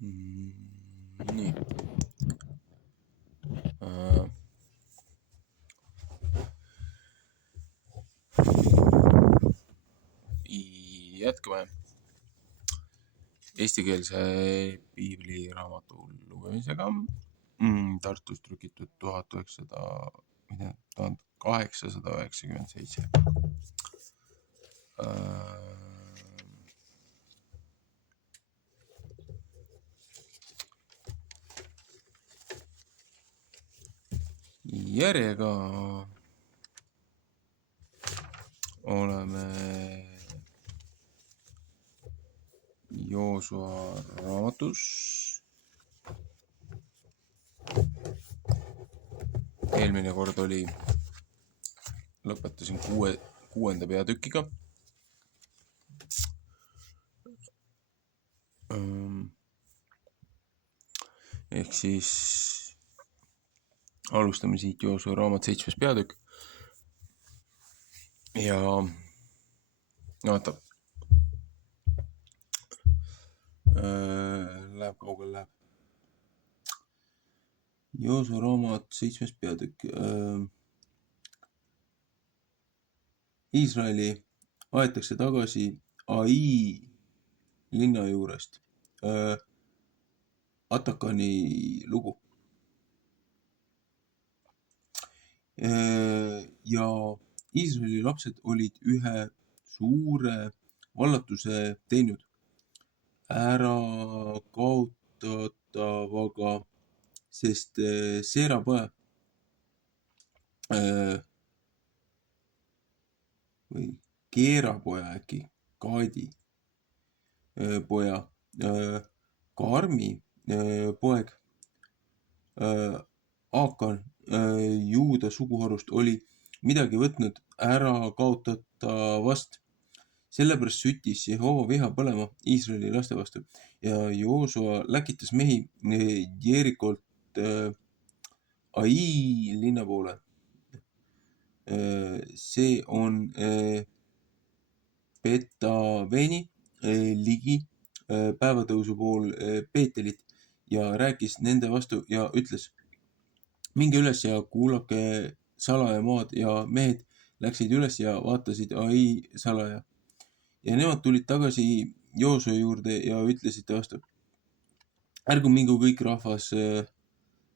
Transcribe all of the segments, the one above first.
Nii. Jätkame eestikeelse piibliraamatu lugemisega. Tartus trükitud 1897. Järjega oleme Joosua raamatus. Eelmine kord lõpetasin 6. peatükiga. Ehk siis alustame siit Joosua raamat 7. peatükk. Ja vaata, läheb kaugel läheb. Joosua raamat 7. peatükk. Iisraeli aetakse tagasi Ai linna juurest. Atakani lugu. Ja Iisraeli lapsed olid ühe suure vallatuse teinud ära kaotatavaga, sest Seera poja või Keera poja äkki, Kaadi poja, Karmi poeg Aakan Juuda suguharust oli midagi võtnud ära kaotatavast. Sellepärast süttis Jehova viha põlema Iisraeli laste vastu ja Joosua läkitas mehi Jeerikolt Ai linna poole. See on Betaveni ligi päevatõusu pool Peetelit ja rääkis nende vastu ja ütles: minge üles ja kuulake salaja maad, ja mehed läksid üles ja vaatasid Ai salaja. Ja nemad tulid tagasi Joosua juurde ja ütlesid vastu: ärgu mingu kõik rahvas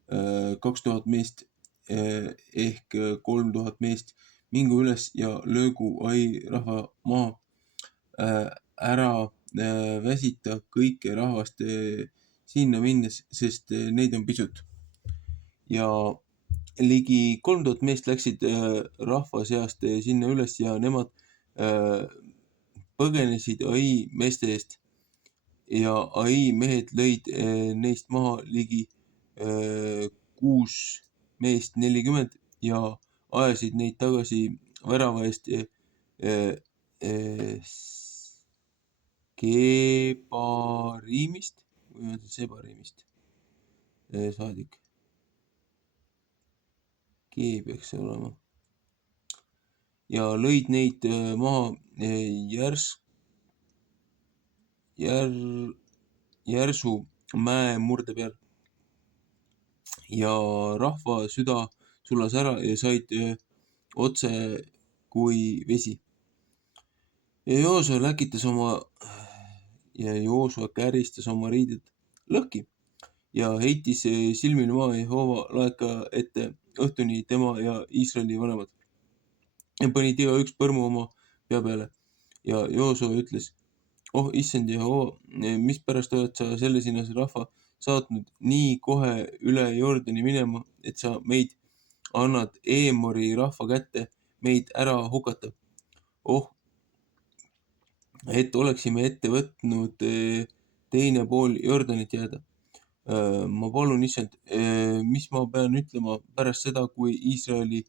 2000 meest ehk 3000 meest, mingu üles ja löögu Ai rahva maha, ära väsita kõike rahvast sinna minnes, sest neid on pisut. Ja ligi 3000 meest läksid rahva seast sinna üles ja nemad põgenesid Ai meeste eest. Ja Ai mehed lõid neist maha ligi 6 meest 40 ja ajasid neid tagasi värava eest Gebariimist või on see Sebariimist saadik. G peaks see olema. Ja lõid neid maha Järsu mäe murde peal. Ja rahva süda sulas ära ja said otse kui vesi. Ja Joosua käristas oma riided lõhki ja heitis silmil maa Jehova laeka ette õhtuni tema ja Iisraeli vanemad. Ja pani igaüks põrmu oma pea peale. Ja Joosua ütles: oh issand Jehova, mispärast oled sa selle sinna rahva saatnud nii kohe üle Jordani minema, et sa meid annad Eemori rahva kätte meid ära hukata. Oh, et oleksime ette võtnud teine pool Jordanit jääda. Ma palun issand, mis ma pean ütlema pärast seda, kui Iisrael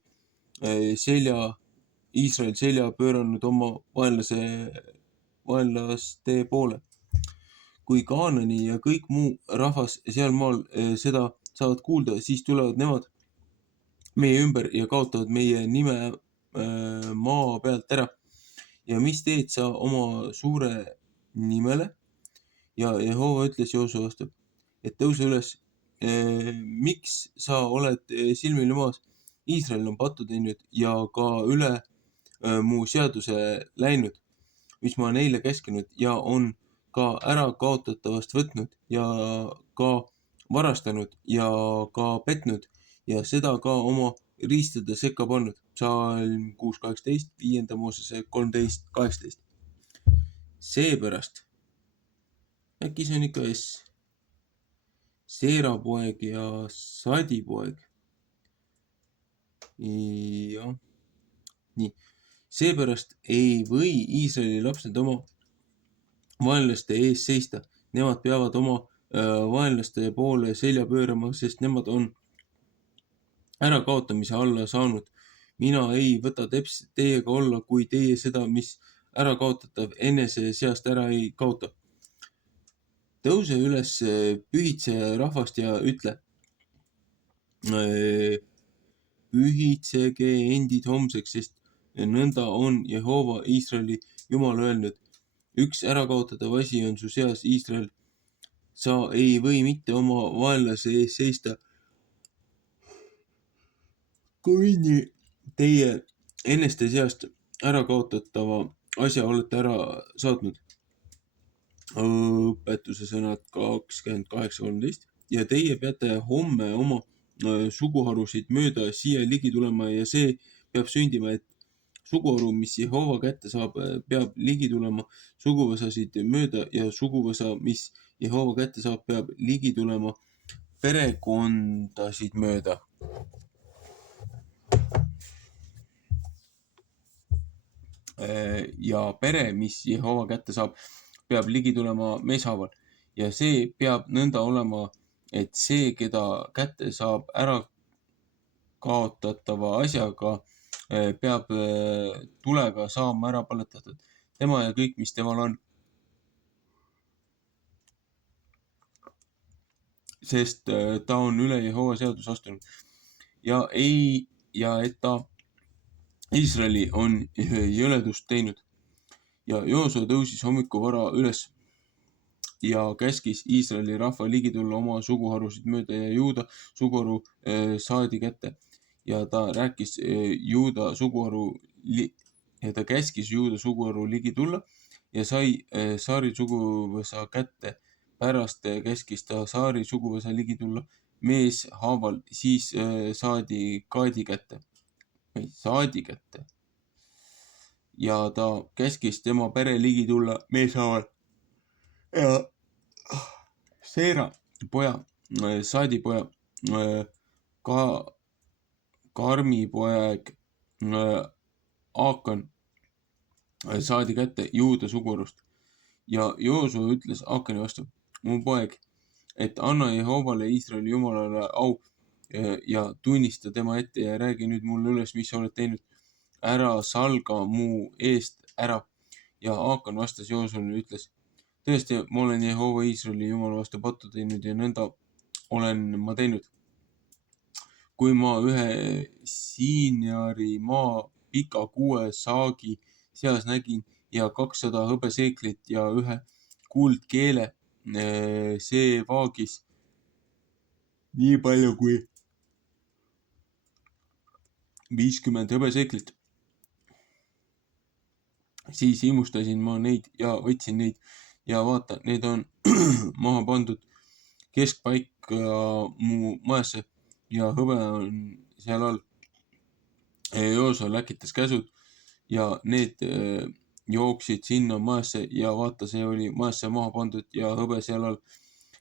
selja pööranud oma vaenlaste poole. Kui Kaanani ja kõik muu rahvas seal maal seda saavad kuulda, siis tulevad nemad meie ümber ja kaotavad meie nime maa pealt ära. Ja mis teed sa oma suure nimele? Ja Jehova ütles Joosua vastu: et tõuse üles. Miks sa oled silmil maas? Iisrael on pattu teinud ja ka üle mu seaduse läinud, mis ma neile käskinud ja on ka ära kaotatavast võtnud ja ka varastanud ja ka petnud ja seda ka oma riistade sekka pannud. Psalm 6.18, 5. Moosese 13.18. Seepärast, äkki see on ikka S, Seera poeg ja Sadi poeg. Jah, nii. Seepärast ei või Iisraeli lapsed oma vaenlaste ees seista. Nemad peavad oma vaenlaste poole selja pöörama, sest nemad on ärakaotamise alla saanud. Mina ei võta teps teiega olla, kui teie seda, mis ärakaotatav enese seast ära ei kaota. Tõuse üles, pühitse rahvast ja ütle. Pühitsege endid homseks, sest nõnda on Jehova Iisraeli Jumal öelnud. Üks ärakaotatav asi on su seas, Iisrael. Sa ei või mitte oma vaenlase ees seista. Kui teie eneste seast ärakaotatava asja olete ära saatnud. Õpetuse sõnad 28.13. Ja teie peate homme oma suguharusid mööda siia ligi tulema ja see peab sündima, et suguharu, mis Jehova kätte saab, peab ligi tulema suguvõsasid mööda ja suguvõsa, mis Jehova kätte saab, peab ligi tulema perekondasid mööda. Ja pere, mis Jehova kätte saab, peab ligi tulema meeshaaval ja see peab nõnda olema, et see, keda kätte saab ära kaotatava asjaga, peab tulega saama ära põletatud. Tema ja kõik, mis temal on. Sest ta on üle Jehova seaduse astunud ja et ta Iisraeli on jõledust teinud ja Joosua tõusis hommikuvara üles ja käskis Iisraeli rahva ligi tulla oma suguharusid mööda ja Juuda suguharu saadi kätte ja ta käskis Juuda suguharu ligi tulla ja sai Saari suguvõsa kätte. Pärast käskis ta Saari suguvõsa ligi tulla meeshaaval, siis saadi Saadi kätte ja ta käskis tema pere ligi tulla meeshaaval ja Seera poja, Saadi poja, Karmi poeg Aakan saadi kätte Juuda suguharust ja Joosua ütles Aakani vastu, mu poeg, et anna Jehovale Iisraeli Jumalale au ja tunnista tema ette ja räägi nüüd mulle üles, mis sa oled teinud. Ära salga mu eest ära. Ja Aakan vastas Joosuale ja ütles, tõesti, ma olen Jehova Iisraeli Jumala vastu pattu teinud ja nõnda olen ma teinud. Kui ma ühe Siinjari maa pika 6 saagi seas nägin ja 200 hõbeseeklit ja ühe kuldkeele, see vaagis nii palju kui 50 hõbeseeklit. Siis imustasin ma neid ja võtsin neid ja vaata, need on maha pandud keskpaika mu majasse ja hõbe on seal all. Joosua läkitas käsud ja need jooksid sinna majasse ja vaata, see oli majasse maha pandud ja hõbe seal all.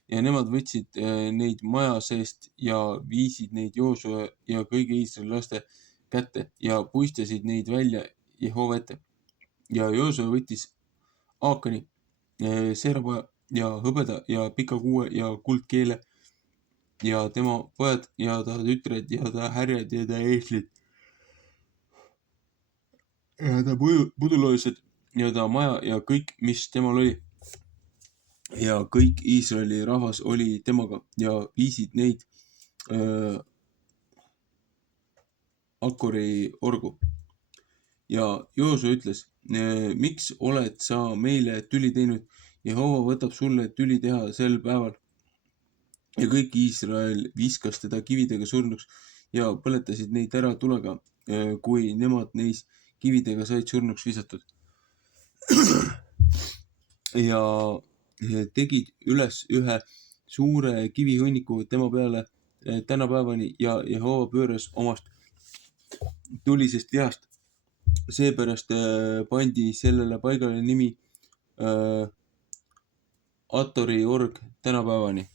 Ja nemad võtsid neid maja seest ja viisid neid Joosua ja kõigi Iisraeli laste kätte ja puistasid neid välja Jehova ette. Ja Joosua võttis Aakani, Seera poja ja hõbeda ja pika 6 ja kuldkeele ja tema pojad ja ta tütred ja ta härjad ja ta eeslid ja ta puduloised ja ta maja ja kõik, mis temal oli. Ja kõik Iisraeli rahvas oli temaga ja viisid neid Akkori orgu. Ja Joosua ütles, miks oled sa meile tüli teinud? Jehova võtab sulle tüli teha sel päeval. ja kõik Iisrael viskas teda kividega surnuks ja põletasid neid ära tulega, kui nemad neis kividega said surnuks visatud. Ja tegid üles ühe suure kivihunniku tema peale tänapäevani ja Jehova pööras omast tulisest vihast. Seepärast pandi sellele paigale nimi Atori org tänapäevani.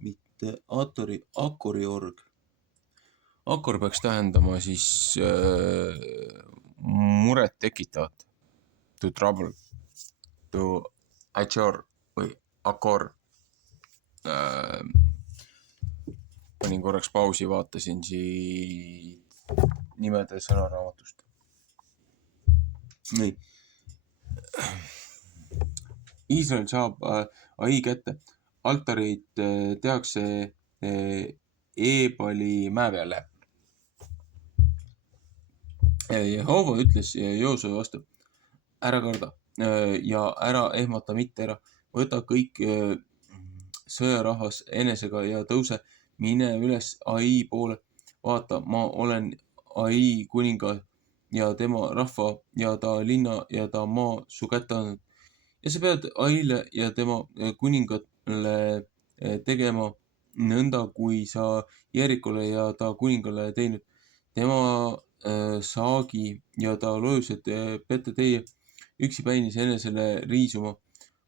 Mitte Atori, Akori org. Akor peaks tähendama siis muret tekitavat. To trouble. To Achor või Akor. Panin korraks pausi, vaatasin siit nimede sõnaraamatust. Nii. Iisrael saab Ai kätte. Altarid tehakse Eebali mäe peale. Jehova ütles Joosue vastu, ära karda ja ära ehmata mitte ära. Võta kõik sõjarahvas enesega ja tõuse, mine üles Ai poole. Vaata, ma olen Ai kuninga ja tema rahva ja ta linna ja ta maa su kätte andnud. Ja sa pead Aile ja tema kuningale tegema nõnda, kui sa Jerikole ja ta kuningale teinud. Tema saagi ja ta lojused peate teie üksipäinis enesele riisuma.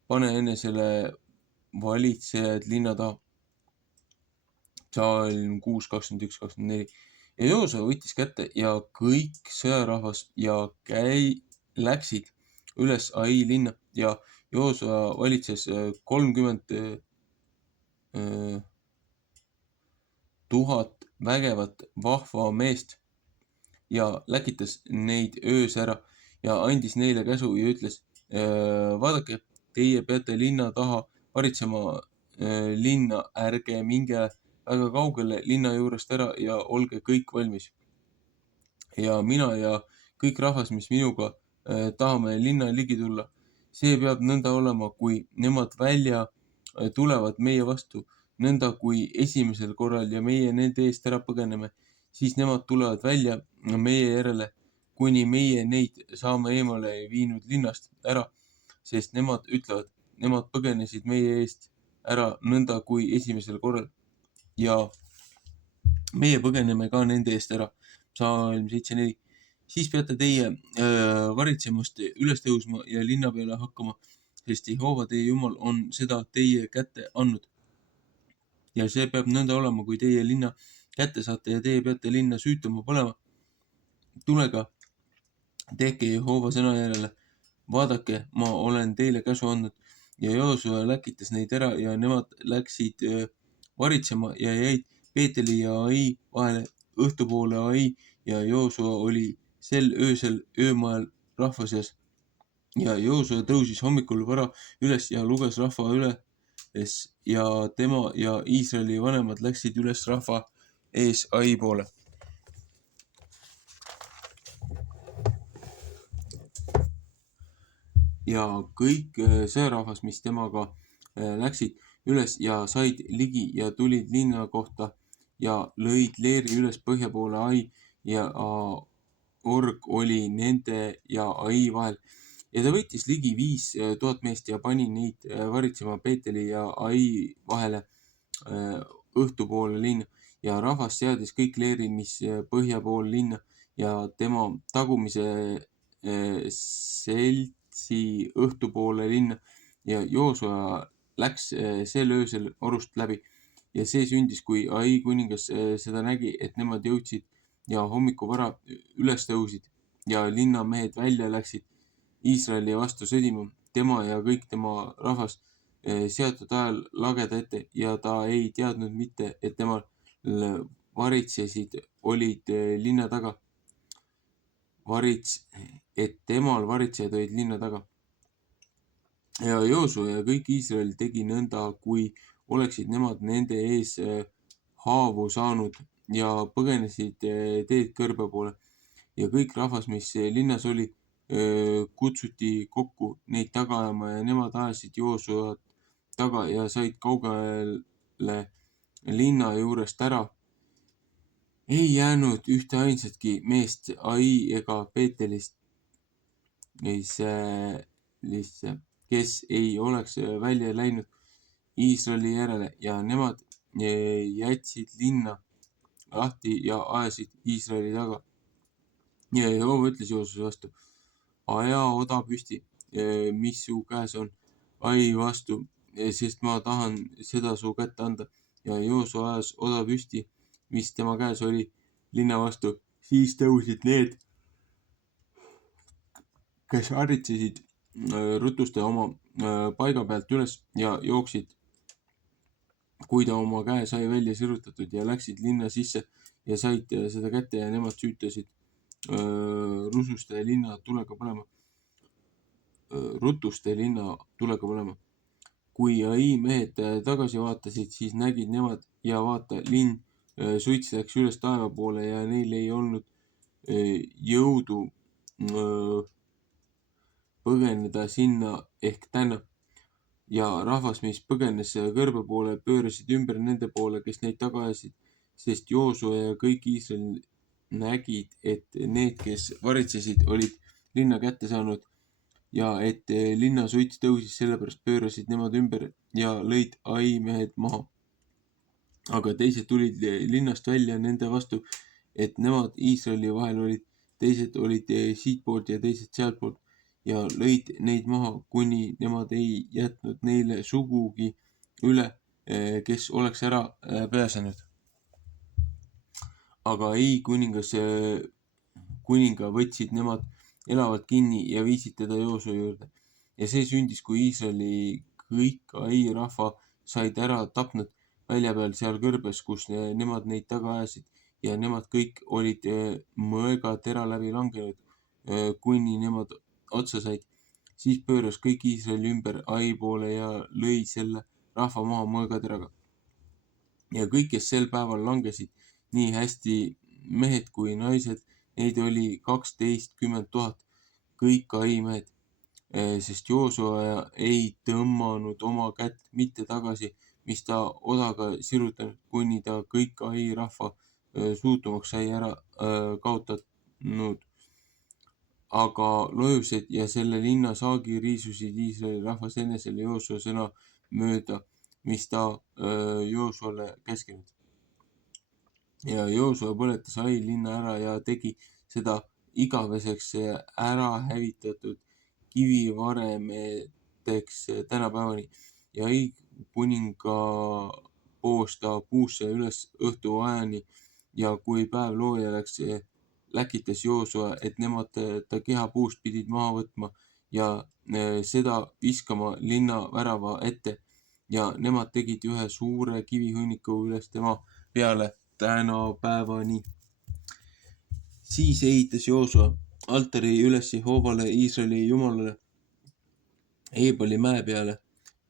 Pane enesele valitsejad linna taha. Psalm 6, 21, 24. Ja Joosua võttis kätte ja kõik sõjarahvas ja läksid üles Ai linna ja Joosua valitses 30 000 vägevat vahva meest ja läkitas neid öös ära ja andis neile käsu ja ütles, vaadake, teie peate linna taha varitsema linna, ärge minge väga kaugele linna juurest ära ja olge kõik valmis. Ja mina ja kõik rahvas, mis minuga tahame linna ligi tulla, see peab nõnda olema, kui nemad välja tulevad meie vastu, nõnda kui esimesel korral ja meie nende eest ära põgeneme, siis nemad tulevad välja meie järele, kuni meie neid saame eemale viinud linnast ära, sest nemad ütlevad, nemad põgenesid meie eest ära nõnda kui esimesel korral ja meie põgeneme ka nende eest ära. Psalm 7.4. Siis peate teie varitsemast üles tõusma ja linna peale hakkama, sest Jehova teie Jumal on seda teie kätte andnud. Ja see peab nõnda olema, kui teie linna kätte saate ja teie peate linna süütama põlema tulega. Tehke Jehova sõna järele. Vaadake, ma olen teile käsu andnud ja Joosua läkitas neid ära ja nemad läksid varitsema ja jäid Peeteli ja Ai vahele õhtupoole Ai ja Joosua oli sel öösel öömael rahva seas. Ja Joosua tõusis hommikul vara üles ja luges rahva üles ja tema ja Iisraeli vanemad läksid üles rahva ees Ai poole. Ja kõik sõjarahvas, mis temaga läksid üles ja said ligi ja tulid linna kohta ja lõid leeri üles põhja poole Ai ja org oli nende ja Ai vahel. Ja ta võttis ligi 5000 meest ja pani neid varitsema Peeteli ja Ai vahele õhtupoole linna ja rahvas seadis kõik leerid, mis põhja pool linna ja tema tagumise seltsi õhtupoole linna ja Joosua läks sel öösel orust läbi ja see sündis, kui Ai kuningas seda nägi, et nemad jõudsid ja hommikuvara üles tõusid ja linnamehed välja läksid Iisraeli vastu sõdima, tema ja kõik tema rahvas seatud ajal lageda ette ja ta ei teadnud mitte, et temal varitsesid olid linna taga. Et temal varitsejad olid linna taga. Ja Joosua ja kõik Iisrael tegi nõnda, kui oleksid nemad nende ees haavu saanud ja põgenesid teed kõrbe poole. Ja kõik rahvas, mis linnas oli, kutsuti kokku neid taga ajama ja nemad ajasid Joosuat taga ja said kaugele linna juurest ära. Ei jäänud ühte ainsatki meest Ai ega Peetelist, kes ei oleks välja läinud Iisraeli järele ja nemad jätsid linna lahti ja ajasid Iisraeli taga. Ja Jehova ütles Joosuse vastu, aja oda püsti, mis su käes on, Ai vastu, sest ma tahan seda su kätte anda. Ja Joosu ajas oda püsti, mis tema käes oli, linna vastu. Siis tõusid need, kes harritsesid rutuste oma paiga pealt üles ja jooksid, kui ta oma käe sai välja sirutatud ja läksid linna sisse ja said seda kätte ja nemad süütasid rutuste linna tulega põlema. Kui Ai mehed tagasi vaatasid, siis nägid nemad ja vaata, linn suits läks üles taeva poole ja neil ei olnud jõudu põgeneda sinna ehk tänna. Ja rahvas, mis põgenes kõrbe poole, pöörasid ümber nende poole, kes neid taga ajasid, sest Joosua ja kõik Iisrael nägid, et need, kes varitsesid, olid linna kätte saanud ja et linna suits tõusis, sellepärast pöörasid nemad ümber ja lõid Ai mehed maha. Aga teised tulid linnast välja nende vastu, et nemad Iisraeli vahel olid, teised olid siitpoolt ja teised sealtpoolt ja lõid neid maha, kuni nemad ei jätnud neile sugugi üle, kes oleks ära pääsenud. Aga Ai kuninga võtsid nemad elavalt kinni ja viisid teda Joosua juurde. Ja see sündis, kui Iisraeli kõik Ai rahva said ära tapnud välja peal seal kõrbes, kus nemad neid taga ajasid ja nemad kõik olid mõõgatera läbi langenud, kuni nemad otsa said. Siis pööras kõik Iisraeli ümber Ai poole ja lõi selle rahva maha mõõgateraga. Ja kõik, kes sel päeval langesid, nii hästi mehed kui naised, neid oli 12 000, kõik Ai mehed, sest Joosua ei tõmmanud oma kätt mitte tagasi, mis ta odaga sirutanud, kuni ta kõik Ai rahva suutumaks sai ära kaotanud. Aga lojused ja selle linna saagi riisusid Iisraeli rahvas enesele Joosua sõna mööda, mis ta Joosuale käskinud. Ja Joosua põletas Ai linna ära ja tegi seda igaveseks ära hävitatud kivivaremeteks tänapäevani. Ja Ai kuninga poos ta puusse üles õhtuajani ja kui päev looja läks, läkitas Joosua, et nemad ta keha puust pidid maha võtma ja seda viskama linna värava ette. Ja nemad tegid ühe suure kivihunniku üles tema peale tänapäevani. Siis ehitas Joosua altari üles Jehovale Iisraeli jumalale Eebali mäe peale,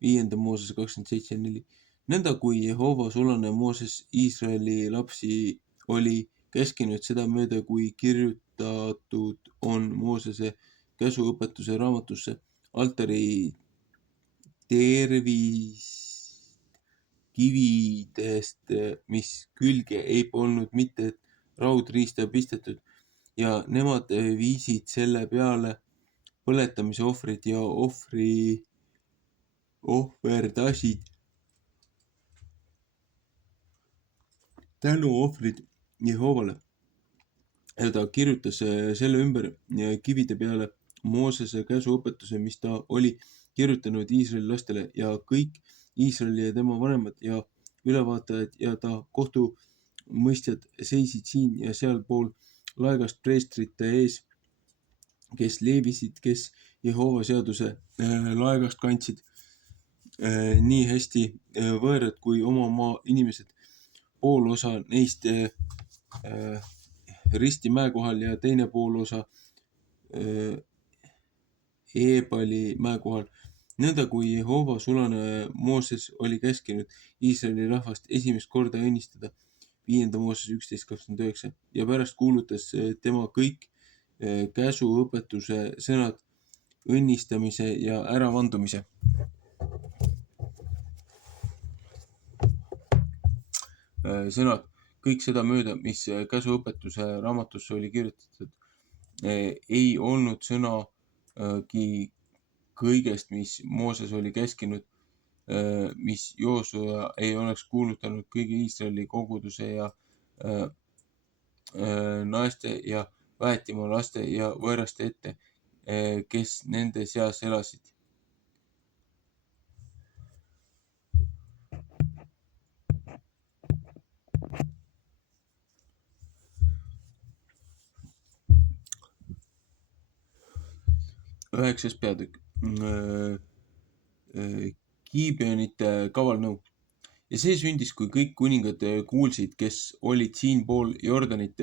5. Moosese 27.4. Nõnda kui Jehova sulane Mooses Iisraeli lapsi oli käskinud seda mööda, kui kirjutatud on Moosese käsuõpetuse raamatusse, altari kividest, mis külge ei polnud mitte raudriista pistetud ja nemad viisid selle peale põletamise ohvrid ja ohverdasid tänuohvrid Jehovale. Ja ta kirjutas selle ümber kivide peale Moosese käsuõpetuse, mis ta oli kirjutanud Iisraeli lastele ja kõik Iisraeli ja tema vanemad ja ülevaatajad ja ta kohtumõistjad seisid siin ja sealpool laegast preestrite ees, kes leevisid, kes Jehova seaduse laegast kandsid, nii hästi võõrad kui oma maa inimesed. Pool osa neist Risti mäe kohal ja teine pool osa Eebali mäe kohal nõnda kui Jehova sulane Mooses oli käskinud Iisraeli rahvast esimest korda õnnistada, 5. Mooses 11.29 ja pärast kuulutas tema kõik käsuõpetuse sõnad, õnnistamise ja äravandumise. Sõnad, kõik seda mööda, mis käsuõpetuse raamatusse oli kirjutatud, ei olnud sõnagi kõigest, mis Mooses oli käskinud, mis Joosua ei oleks kuulutanud kõigi Iisraeli koguduse ja naiste ja väetimaa laste ja võõraste ette, kes nende seas elasid. Üheksas peatükk. Gibeonite kaval nõu. Ja see sündis, kui kõik kuningad kuulsid, kes olid siinpool Jordanit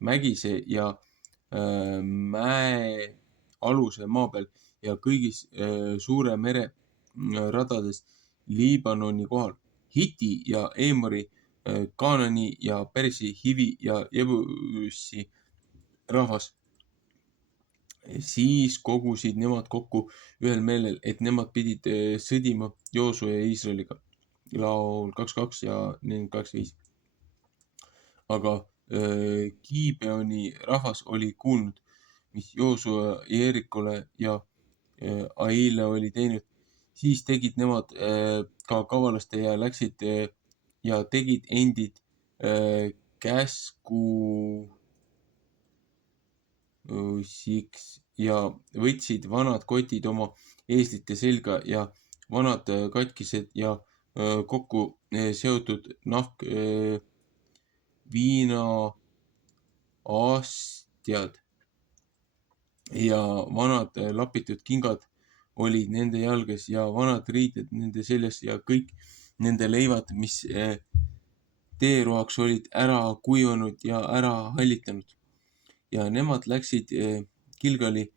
mägise ja mäealuse maa peal ja kõigis suure mere radades Liibanoni kohal. Hiti ja Eemori, Kaanani ja Persi, Hivi ja Jebusi rahvas. Siis kogusid nemad kokku ühel meelel, et nemad pidid sõdima Joosua ja Iisraeliga. Laul 2.2 ja 4.8.5. Aga Gibeoni rahvas oli kuulnud, mis Joosua Jeerikole ja Aile oli teinud. Siis tegid nemad ka kavalaste ja läksid ja tegid endid käskusiks ja võtsid vanad kotid oma eeslite selga ja vanad katkised ja kokku seotud nahk viinaastjad ja vanad lapitud kingad olid nende jalges ja vanad riided nende seljas ja kõik nende leivad, mis teeroaks olid ära kuivanud ja ära hallitanud. Ja nemad läksid Gilgali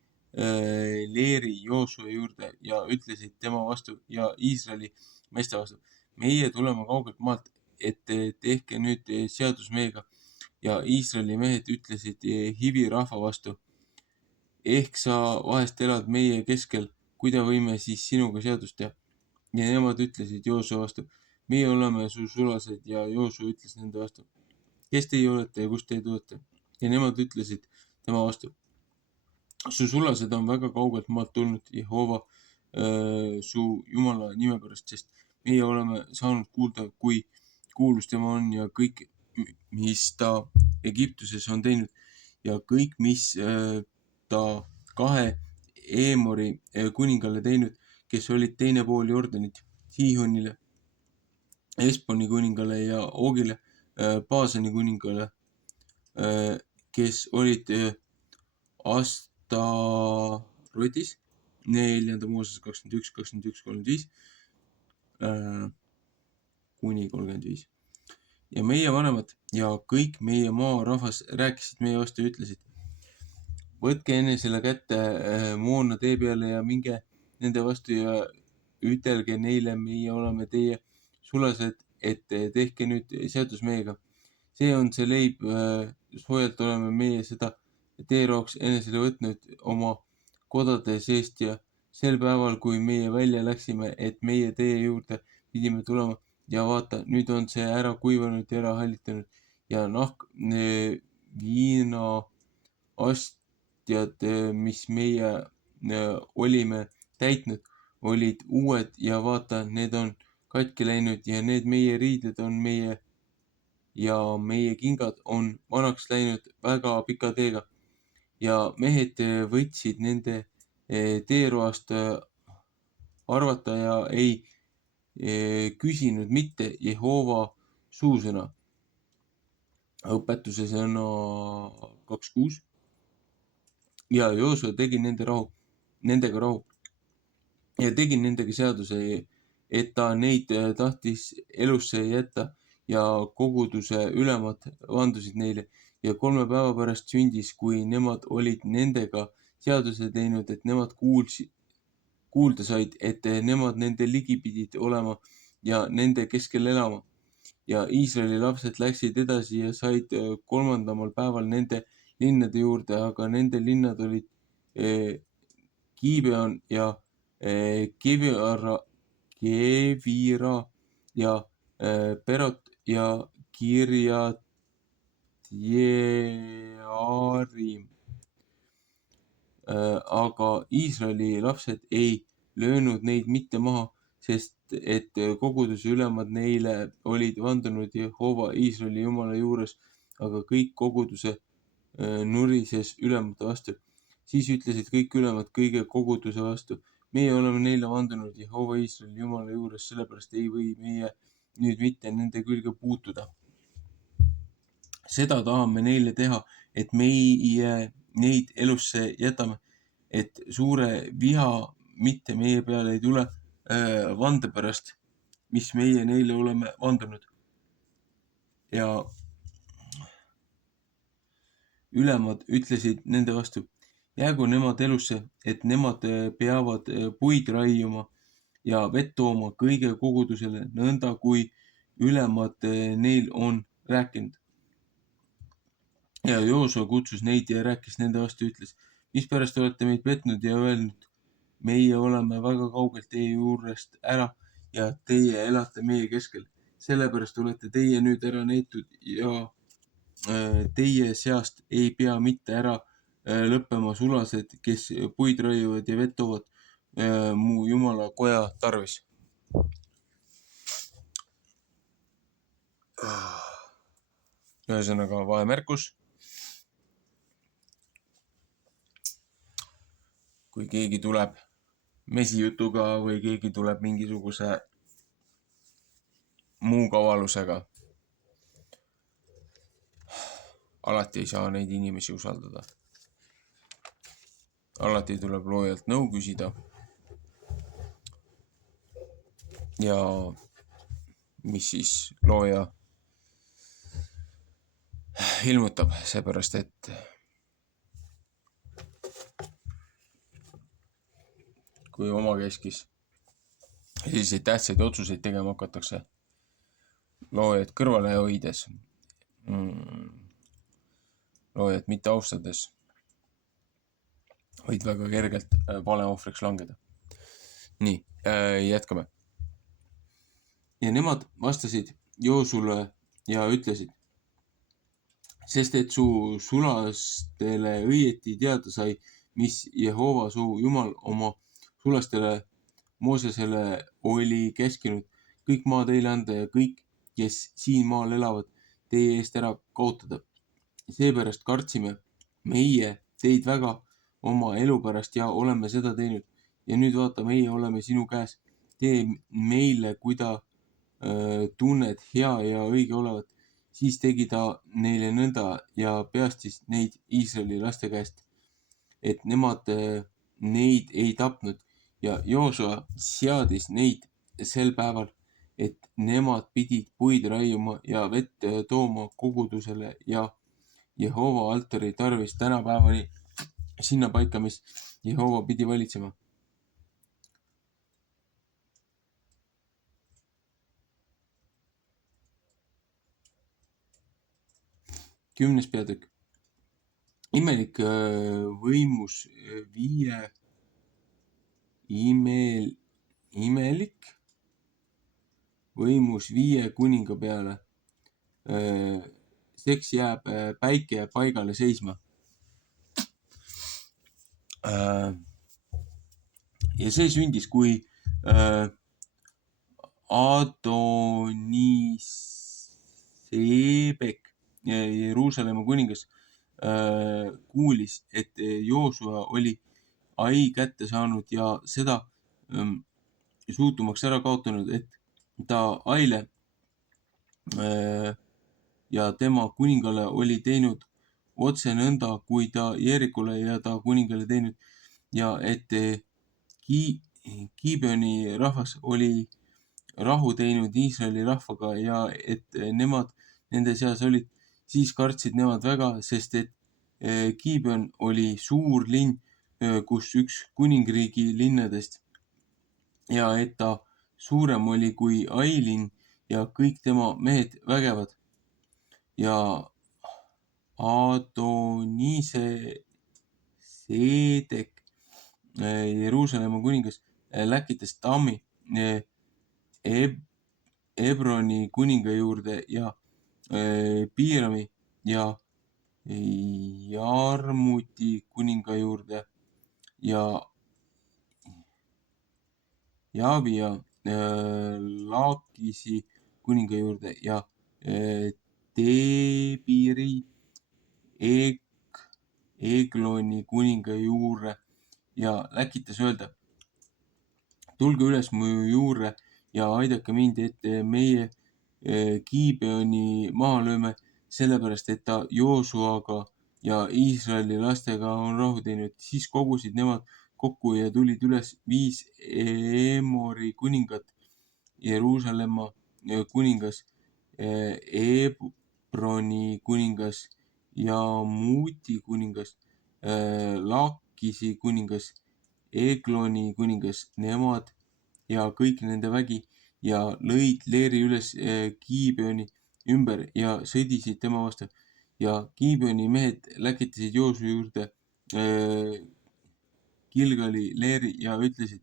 Leeri Joosua juurde ja ütlesid tema vastu ja Iisraeli meeste vastu. Meie tuleme kaugelt maalt, et tehke nüüd seadus meiega. Ja Iisraeli mehed ütlesid Hivi rahva vastu. Ehk sa vahest elad meie keskel, kuida võime siis sinuga seadust teha. Ja nemad ütlesid Joosua vastu. Meie oleme su sulased ja Joosua ütles nende vastu. Kes teie olete ja kust te tulete? Ja nemad ütlesid tema vastu. Su sulased on väga kaugelt maalt tulnud Jehova su Jumala nime pärast, sest meie oleme saanud kuulda, kui kuulus tema on ja kõik, mis ta Egiptuses on teinud ja kõik, mis ta 2 Eemori kuningale teinud, kes olid teine pool Jordanit, Sihonile, Esponi kuningale ja Oogile, Baasani kuningale, kes olid Astarotis, 4. Mooses 21, 21, 35 kuni 35. Ja meie vanemad ja kõik meie maarahvas rääkisid meie vastu ja ütlesid, võtke enesele kätte moona tee peale ja minge nende vastu ja ütelge neile, meie oleme teie sulased, et tehke nüüd seadus meiega. See on see leib, soojalt oleme meie seda teeroaks enesele võtnud oma kodade seest ja sel päeval, kui meie välja läksime, et meie teie juurde pidime tulema ja vaata, nüüd on see ära kuivanud ja ära hallitanud ja nahk viinaastjad, mis meie olime täitnud, olid uued ja vaata, need on katki läinud ja need meie riided on meie ja meie kingad on vanaks läinud väga pika teega. Ja mehed võtsid nende teeroast arvata ja ei küsinud mitte Jehova suusõna. Õpetuse sõna 2.6. Ja Joosua tegi nendega rahu ja tegi nendega seaduse, et ta neid tahtis elusse jätta ja koguduse ülemad vandusid neile ja 3 päeva pärast sündis, kui nemad olid nendega seaduse teinud, et nemad kuulda said, et nemad nende ligi pidid olema ja nende keskel elama. Ja Iisraeli lapsed läksid edasi ja said 3. päeval nende linnade juurde, aga nende linnad olid Gibeon ja Kevira ja Perot ja Kirjat Jearim. Aga Iisraeli lapsed ei löönud neid mitte maha, sest et koguduse ülemad neile olid vandunud Jehova Iisraeli Jumala juures, aga kõik koguduse nurises ülemate vastu. Siis ütlesid kõik ülemad kõige koguduse vastu: meie oleme neile vandunud Jehova Iisraeli Jumala juures, sellepärast ei või meie nüüd mitte nende külge puutuda. Seda tahame neile teha, et meie neid elusse jätame, et suure viha mitte meie peale ei tule vande pärast, mis meie neile oleme vandunud. Ja ülemad ütlesid nende vastu: jäägu nemad elusse, et nemad peavad puid raiuma ja vett tooma kõige kogudusele, nõnda kui ülemad neil on rääkinud. Ja Joosua kutsus neid ja rääkis nende vastu, ütles: mispärast olete meid petnud ja öelnud, meie oleme väga kaugelt teie juurest ära ja teie elate meie keskel. Sellepärast olete teie nüüd ära neetud ja teie seast ei pea mitte ära lõppema sulased, kes puid raiuvad ja vett toovad mu Jumala koja tarvis. Ühesõnaga vahemärkus. Kui keegi tuleb mesijutuga või keegi tuleb mingisuguse muu kavalusega, alati ei saa neid inimesi usaldada. Alati tuleb loojalt nõu küsida. Ja mis siis looja ilmutab, seepärast et kui omakeskis selliseid tähtsaid otsuseid tegema hakatakse, loojad kõrvale hoides, loojad mitte austades, võid väga kergelt valeohvriks langeda. Nii, jätkame. Ja nemad vastasid Joosule ja ütlesid: sest et su sulastele õieti teada sai, mis Jehova su Jumal oma sulastele Moosesele oli käskinud kõik maa teile anda ja kõik, kes siin maal elavad, teie eest ära kaotada. Seepärast kartsime meie teid väga oma elu pärast ja oleme seda teinud. Ja nüüd vaata, meie oleme sinu käes. Tee meile, kuida tunned hea ja õige olevat. Siis tegi ta neile nõnda ja peastis neid Iisraeli laste käest, et nemad neid ei tapnud. Ja Joosua seadis neid sel päeval, et nemad pidid puid raiuma ja vett tooma kogudusele ja Jehova altari tarvis tänapäevani sinna paika, mis Jehova pidi valitsema. Kümnes peatükk. Imelik võimus viie kuninga peale. Seks jääb päike paigale seisma. Ja see sündis, kui Adonisebek, Jeruusalemma kuningas, kuulis, et Joosua oli Ai kätte saanud ja seda suutumaks ära kaotanud, et ta Aile ja tema kuningale oli teinud otse nõnda, kui ta Jeerikule ja ta kuningale teinud, ja et Gibeoni rahvas oli rahu teinud Iisraeli rahvaga ja et nemad nende seas olid Siis kartsid nemad väga, sest et Gibeon oli suur linn, kus üks kuningriigi linnadest ja et ta suurem oli kui Ai linn ja kõik tema mehed vägevad ja Adonisedek, Jeruusalemma kuningas, läkitas tammi Hebroni kuninga juurde ja Piirami ja Jarmuti kuninga juurde ja Jaavia Laakisi kuninga juurde ja Debiri Egloni kuninga juurde ja läkitas öelda, tulge üles mu juurde ja aidake mind, et meie Gibeoni maha lööme, sellepärast et ta Joosuaga ja Iisraeli lastega on rahu teinud. Siis kogusid nemad kokku ja tulid üles 5 Emori kuningat, Jeruusalemma kuningas, Hebroni kuningas, Jamuti kuningas, Laakisi kuningas, Egloni kuningas, nemad ja kõik nende vägi ja lõid leeri üles Gibeoni ümber ja sõdisid tema vastu. Ja Gibeoni mehed läkitasid Joosu juurde Gilgali leeri ja ütlesid,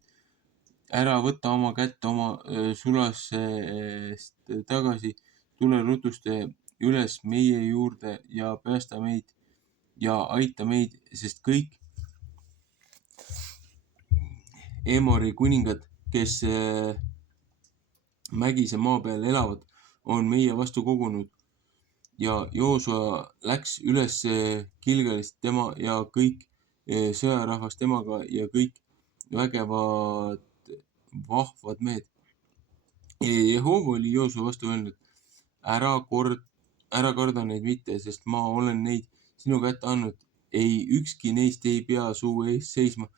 ära võta oma kätt oma sulasest tagasi, tule rutust üles meie juurde ja päästa meid ja aita meid, sest kõik Emori kuningad, kes mägise maa peal elavad, on meie vastu kogunud. Ja Joosua läks üles Gilgalist, tema ja kõik sõjarahvas temaga ja kõik vägevad vahvad mehed. Jehova oli Joosua vastu öelnud, ära karda neid mitte, sest ma olen neid sinu kätte andnud. Ei ükski neist ei pea suu ees seisma.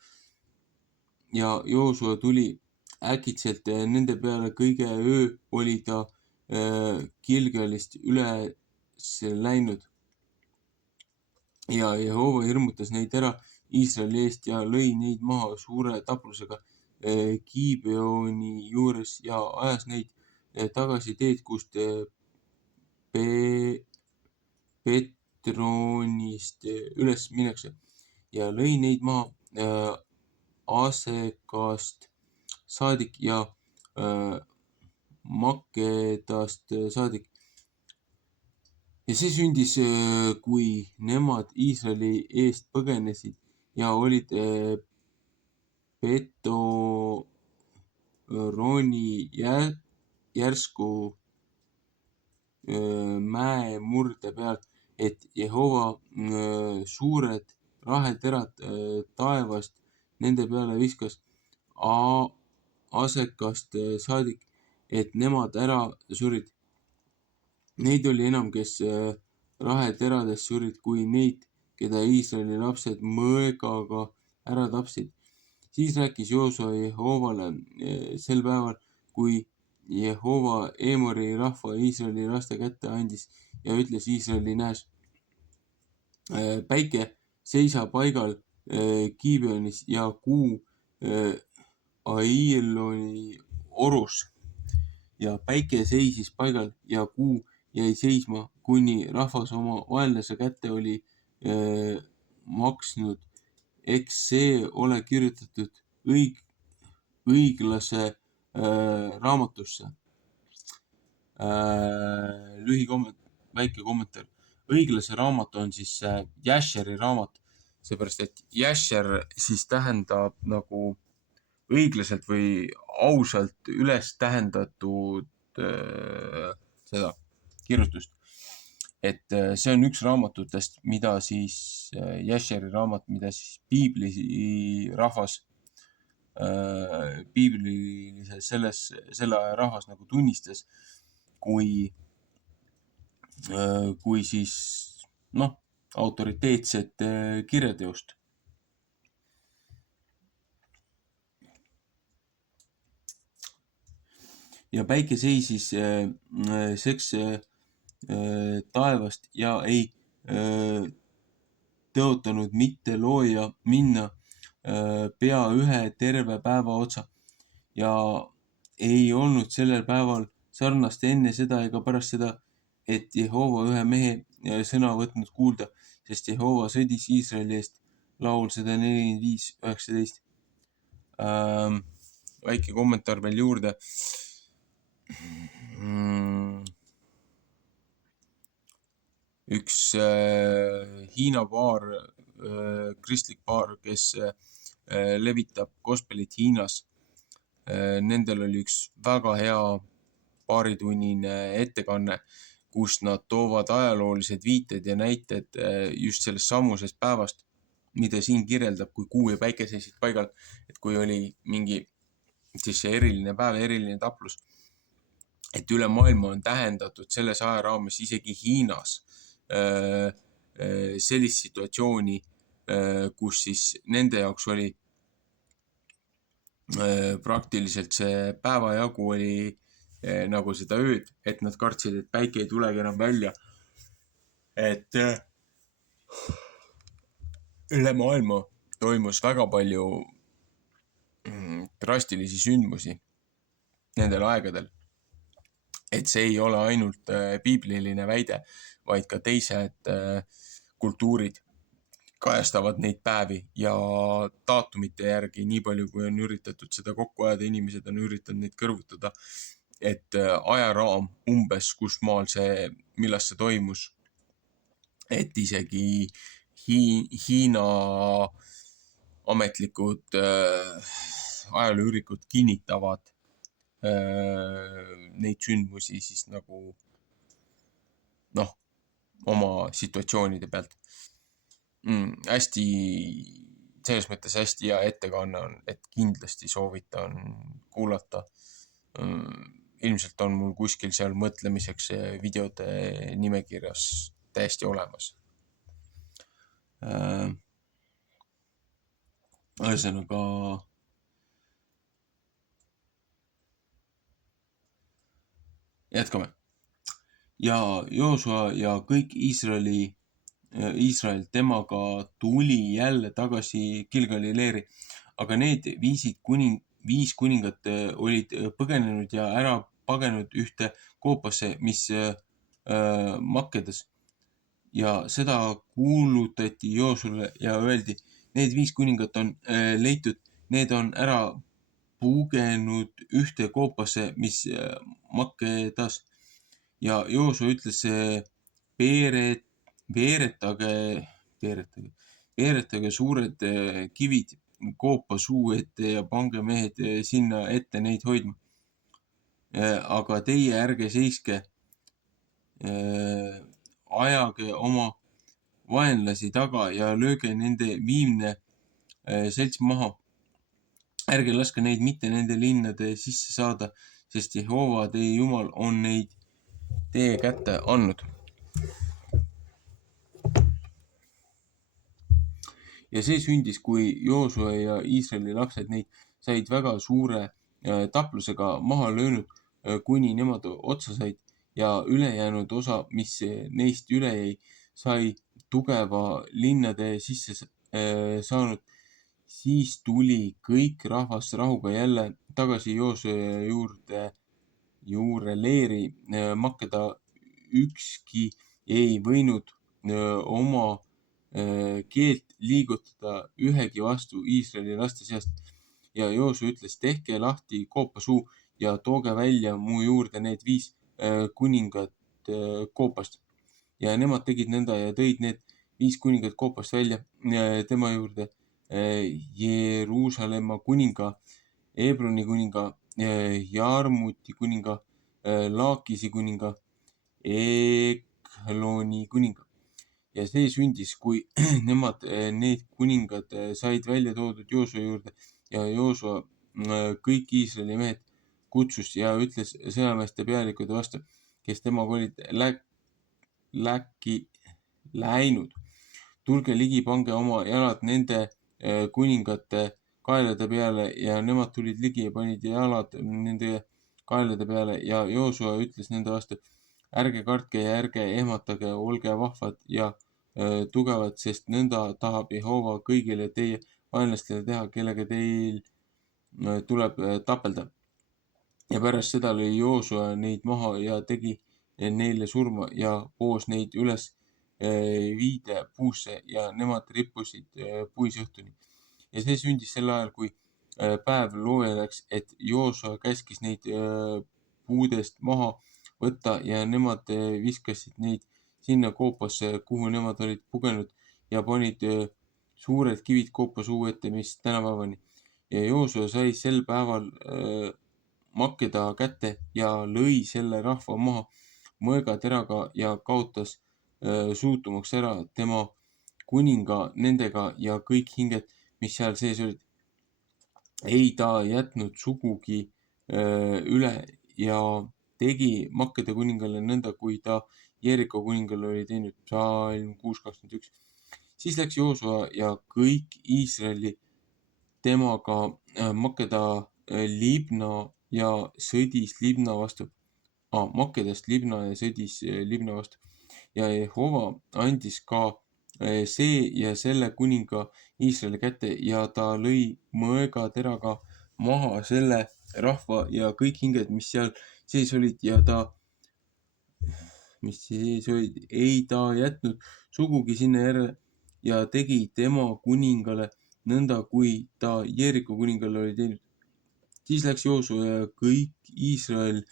Ja Joosua tuli äkitselt nende peale, kõige öö oli ta Gilgalist üles läinud. Ja Jehova hirmutas neid ära Iisraeli eest ja lõi neid maha suure taprusega Gibeoni juures ja ajas neid tagasi teed, kust Petronist üles minnakse ja lõi neid maha Asekast saadik ja Makedast saadik. Ja see sündis, kui nemad Iisraeli eest põgenesid ja olid Petoroni järsku mäemurde peal, et Jehova suured raheterad taevast nende peale viskas Asekast saadik, et nemad ära surid. Neid oli enam, kes raheterades surid, kui neid, keda Iisraeli lapsed mõõgaga ära tapsid. Siis rääkis Joosua Jehovale sel päeval, kui Jehova Emori rahva Iisraeli laste kätte andis ja ütles Iisraeli näes, päike seisa paigal Gibeonis ja kuu Ailoni orus. Ja päike seisis paigal ja kuu jäi seisma, kuni rahvas oma vaenlase kätte oli maksnud. Eks see ole kirjutatud õiglase raamatusse. Väike kommentaar. Õiglase raamat on siis Jasheri raamat, seepärast et Jasher siis tähendab nagu õiglaselt või ausalt üles tähendatud seda kirjutust. Et see on üks raamatutest, mida siis Jasheri raamat, mida siis piibli rahvas, piiblilises selle aja rahvas nagu tunnistas kui siis autoriteetset kirjateost. Ja päike seisis seks taevast ja ei tõotanud mitte looja minna pea ühe terve päeva otsa ja ei olnud sellel päeval sarnast enne seda ega pärast seda, et Jehova ühe mehe sõna võtnud kuulda, sest Jehova sõdis Iisraeli eest. Laul 145:19. Väike kommentaar veel juurde. Üks Hiina paar, kristlik paar, kes levitab gospelit Hiinas. Nendel oli üks väga hea paaritunnine ettekanne, kus nad toovad ajaloolised viited ja näited just sellest samusest päevast, mida siin kirjeldab, kui kuu ja päike seisid paigal, et kui oli mingi siis see eriline päev, eriline taplus, et üle maailma on tähendatud selles ajaraames isegi Hiinas sellist situatsiooni, kus siis nende jaoks oli praktiliselt see päevajagu oli nagu seda ööd, et nad kartsid, et päike ei tulegi enam välja. Et üle maailma toimus väga palju drastilisi sündmusi nendel aegadel. Et see ei ole ainult piibliline väide, vaid ka teised kultuurid kajastavad neid päevi ja daatumite järgi, nii palju kui on üritatud seda kokku ajada, inimesed on üritanud neid kõrvutada, et ajaraam umbes, kus maal see, millal see toimus, et isegi Hiina ametlikud ajalooürikud kinnitavad neid sündmusi siis nagu oma situatsioonide pealt. Hästi, selles mõttes hästi hea ettekanne on, et kindlasti soovitan kuulata. Ilmselt on mul kuskil seal mõtlemiseks videode nimekirjas täiesti olemas. Ühesõnaga jätkame. Ja Joosua ja kõik Iisrael temaga tuli jälle tagasi Gilgali leeri, aga need 5 kuningat olid põgenenud ja ära pagenud ühte koopasse, mis Makkedas. Ja seda kuulutati Joosule ja öeldi, need 5 kuningat on leitud, need on ära pugenud ühte koopasse, mis Makkedas. Ja Joosua ütles, veeretage suured kivid koopa suu ette ja pange mehed sinna ette neid hoidma. Aga teie ärge seiske, ajage oma vaenlasi taga ja lööge nende viimne selts maha. Ärge laske neid mitte nende linnade sisse saada, sest Jehova teie Jumal on neid teie kätte andnud. Ja see sündis, kui Joosua ja Iisraeli lapsed neid said väga suure taplusega maha löönud, kuni nemad otsa said ja ülejäänud osa, mis neist üle jäi, sai tugeva linnade sisse saanud. Siis tuli kõik rahvas rahuga jälle tagasi Joosua juure leeri. Makkeda ükski ei võinud oma keelt liigutada ühegi vastu Iisraeli laste seast. Ja Joosua ütles, tehke lahti koopa suu ja tooge välja mu juurde need 5 kuningat koopast. Ja nemad tegid nõnda ja tõid need 5 kuningat koopast välja tema juurde. Jeruusalemma kuninga, Hebroni kuninga, Jarmuti kuninga, Laakisi kuninga, Egloni kuninga. Ja see sündis, kui need kuningad said välja toodud Joosua juurde ja Joosua kõik Iisraeli mehed kutsus ja ütles sõjameeste pealikude vastu, kes temaga olid läinud. Tulge ligi, pange oma jalad nende kuningate kaelade peale ja nemad tulid ligi ja panid jalad nende kaelade peale ja Joosua ütles nende vastu, ärge kartke ja ärge ehmatage, olge vahvad ja tugevad, sest nõnda tahab Jehova kõigile teie vaenlastele teha, kellega teil tuleb tapelda. Ja pärast seda lõi Joosua neid maha ja tegi neile surma ja poos neid üles viidepuusse ja nemad rippusid puis õhtuni. Ja see sündis sel ajal, kui päev looja läks, et Joosua käskis neid puudest maha võtta ja nemad viskasid neid sinna koopasse, kuhu nemad olid pugenud ja panid suured kivid koopa suu ette, mis tänapäevani. Ja Joosua sai sel päeval Makeda kätte ja lõi selle rahva maha mõõgateraga ja kaotas suutumaks ära tema kuninga nendega ja kõik hinged, mis seal sees olid. Ei ta jätnud sugugi üle ja tegi Makkede kuningale nõnda, kui ta Jeeriko kuningale oli teinud. Psalm 6:21. Siis läks Joosua ja kõik Iisraeli temaga Makeda Libna ja sõdis Libna vastu. Makkedast Libna ja sõdis Libna vastu. Ja Jehova andis ka see ja selle kuninga Iisraeli kätte ja ta lõi mõõgateraga maha selle rahva ja kõik hinged, mis seal sees olid ja ei ta jätnud sugugi sinna järele ja tegi tema kuningale nõnda, kui ta Jeeriko kuningale oli teinud. Siis läks Joosua ja kõik Iisrael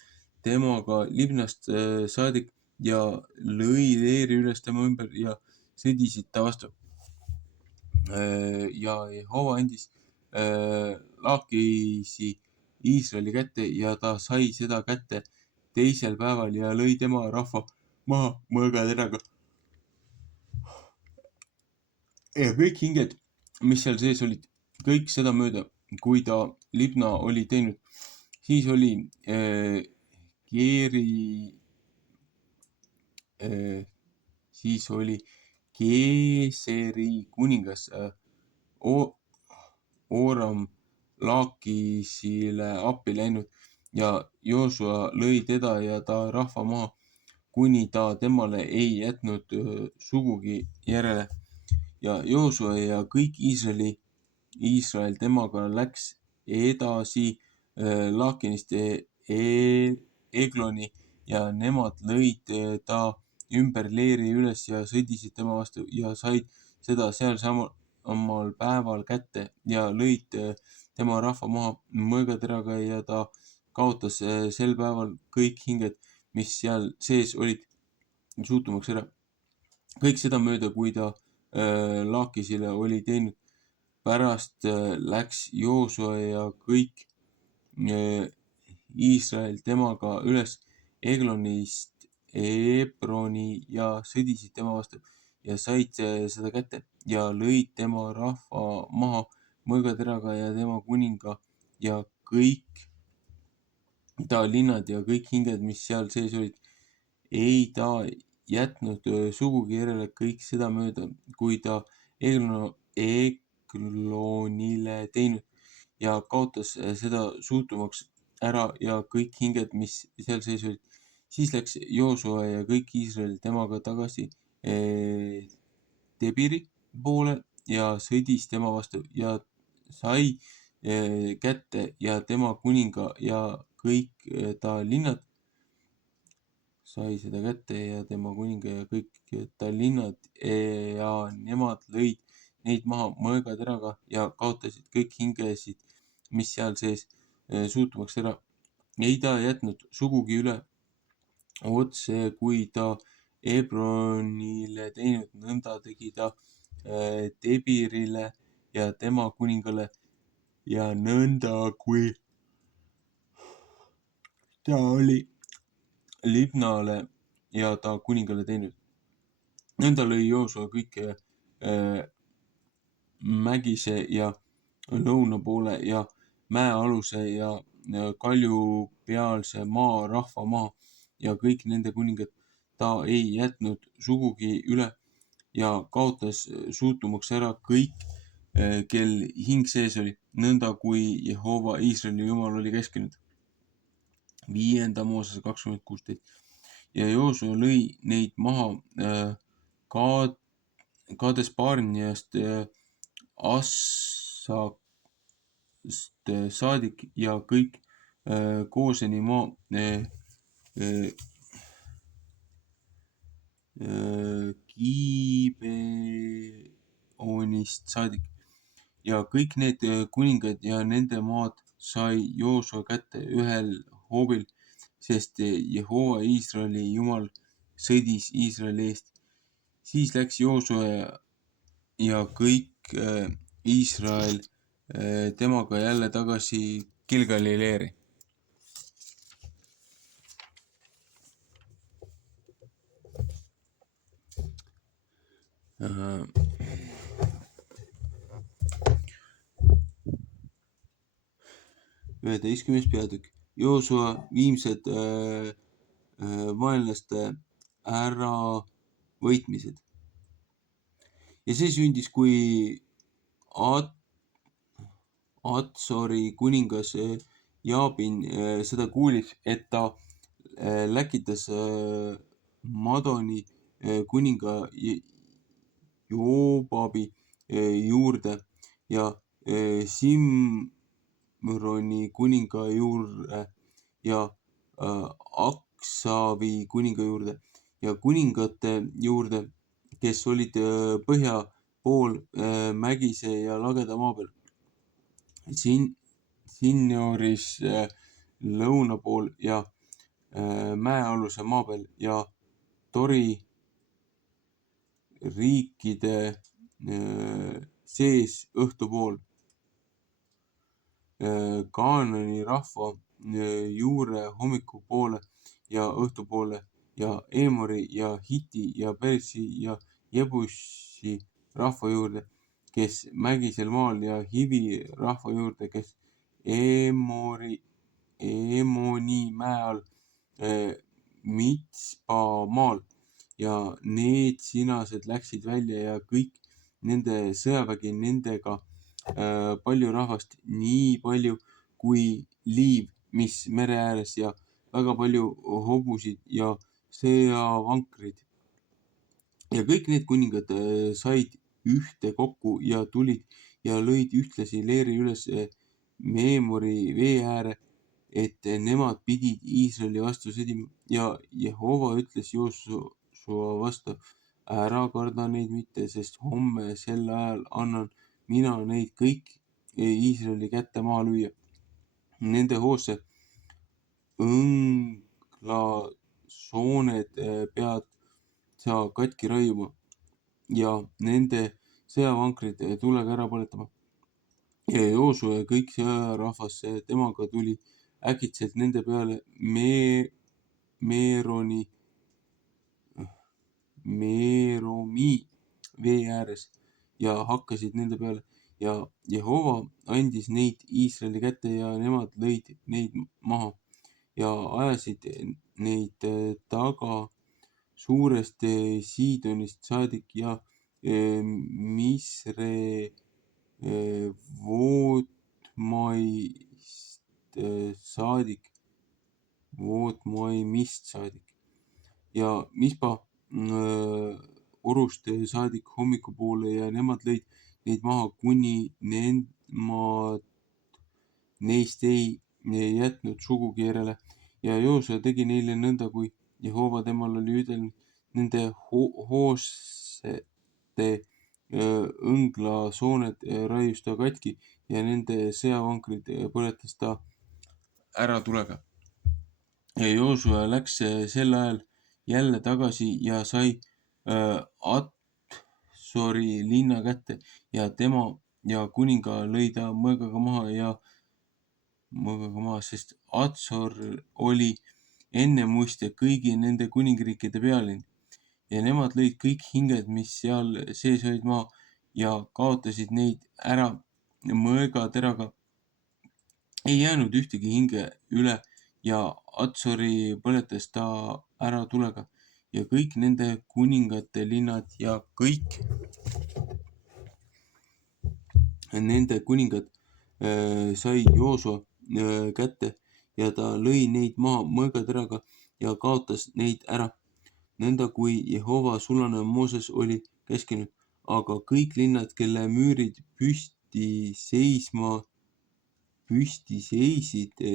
temaga Libnast saadik ja lõi leeri üles tema ümber ja sõdisid ta vastu. Ja Jehova andis Laakisi Iisraeli kätte ja ta sai seda kätte teisel päeval ja lõi tema rahva maha mõõgateraga. Ja kõik hinged, mis seal sees olid, kõik seda mööda, kui ta Libna oli teinud, siis oli Geeseri kuningas Ooram Laakisile appi läinud ja Joosua lõi teda ja ta rahva maha, kuni ta temale ei jätnud sugugi järele. Ja Joosua ja kõik Iisrael temaga läks edasi Laakinist Egloni ja nemad lõid ta ümber leeri üles ja sõdisid tema vastu ja said seda sealsamal päeval kätte ja lõid tema rahva maha mõõgateraga ja ta kaotas sel päeval kõik hinged, mis seal sees olid, suutumaks ära. Kõik seda mööda, kui ta Laakisile oli teinud. Pärast läks Joosua ja kõik Iisrael temaga üles Eglonist Ebroni ja sõdisid tema vastu ja said seda kätte ja lõid tema rahva maha mõõgateraga ja tema kuninga ja kõik ta linnad ja kõik hinged, mis seal sees olid. Ei ta jätnud sugugi järele kõik seda mööda, kui ta Eglonile teinud ja kaotas seda suutumaks ära ja kõik hinged, mis seal sees olid. Siis läks Joosua ja kõik Iisrael temaga tagasi Debiri poole ja sõdis tema vastu ja sai kätte ja tema kuninga ja kõik ta linnad. Sai seda kätte ja tema kuninga ja kõik ta linnad ja nemad lõid neid maha mõõgateraga ja kaotasid kõik hingesid, mis seal sees suutumaks ära. Ei ta jätnud sugugi üle otse, kui ta Ebronile teinud, nõnda tegi ta Debirile ja tema kuningale ja nõnda, kui ta oli Libnale ja ta kuningale teinud. Nõnda lõi Joosua kõik mägise ja lõuna poole ja mäealuse ja kaljupealse maa rahva maha ja kõik nende kuningad ta ei jätnud sugugi üle ja kaotas suutumaks ära kõik, kel hing sees oli, nõnda kui Jehova Iisraeli Jumal oli käskinud. 5. Moosese 20:16. ja Joosua lõi neid maha Kaades Barneast Assast saadik ja kõik Gooseni maa Gibeonist saadik ja kõik need kuningad ja nende maad sai Joosua kätte ühel hoobil, sest Jehova Iisraeli Jumal sõdis Iisraeli eest. Siis läks Joosua ja kõik Iisrael temaga jälle tagasi Gilgali leeri. Üheteistkümnes peatükk. Joosua viimsed vaenlaste äravõitmised. Ja see sündis, kui Atsori kuningas Jaabin seda kuulis, et ta läkitas Madoni kuninga Joobabi juurde ja Simroni kuninga juurde ja Aksavi kuninga juurde ja kuningate juurde, kes olid põhja pool mägise ja lageda maa peal. Sinjoris lõuna pool ja mäealuse maa peal ja Tori riikide sees õhtupool Kaanani rahva juure hommikupoole ja õhtupoole ja Eemori ja Hiti ja Persi ja Jebusi rahva juurde, kes mägisel maal ja Hivi rahva juurde, kes Eemoni mäe all Mitspa maal ja need sinased läksid välja ja kõik nende sõjavägi nendega palju rahvast, nii palju kui liiv, mis mere ääres ja väga palju hobusid ja sõjavankrid. Ja kõik need kuningad said ühte kokku ja tulid ja lõid ühtlasi leeri üles Meemori vee ääre, et nemad pidid Iisraeli vastu sõdima ja Jehova ütles Joosua vastu, ära karda neid mitte, sest homme sel ajal annan mina neid kõik Iisraeli kätte maha lüüa. Nende hoosse õnglasooned pead sa katki raiuma ja nende sõjavankrid tulega ära põletama. Ja Joosua ja kõik sõjarahvas temaga tuli äkitselt nende peale Meeromi vee ääres ja hakkasid nende peale ja Jehova andis neid Iisraeli kätte ja nemad lõid neid maha ja ajasid neid taga suurest Siidonist saadik ja Vootmaimist saadik ja Mispa orust saadik hommikupoole ja nemad lõid neid maha, kuni nemad neist ei jätnud sugugi järele. Ja Joosua tegi neile nõnda, kui Jehova temal oli ütelnud, nende hoossete õnglasooned raius ta katki ja nende sõjavankrid põletas ta ära tulega. Ja Joosua läks sel ajal jälle tagasi ja sai Atsori linna kätte ja tema ja kuninga lõi ta mõõgaga maha, sest Atsor oli ennemuiste kõigi nende kuningriikide pealinn ja nemad lõid kõik hinged, mis seal sees olid maha ja kaotasid neid ära mõõgateraga. Ei jäänud ühtegi hinge üle ja Atsori põletas ta ära tulega ja kõik nende kuningate linnad ja kõik nende kuningad sai Joosua kätte ja ta lõi neid maha mõõgateraga ja kaotas neid ära, nõnda kui Jehova sulane Mooses oli käskinud. Aga kõik linnad, kelle müürid püsti seisid,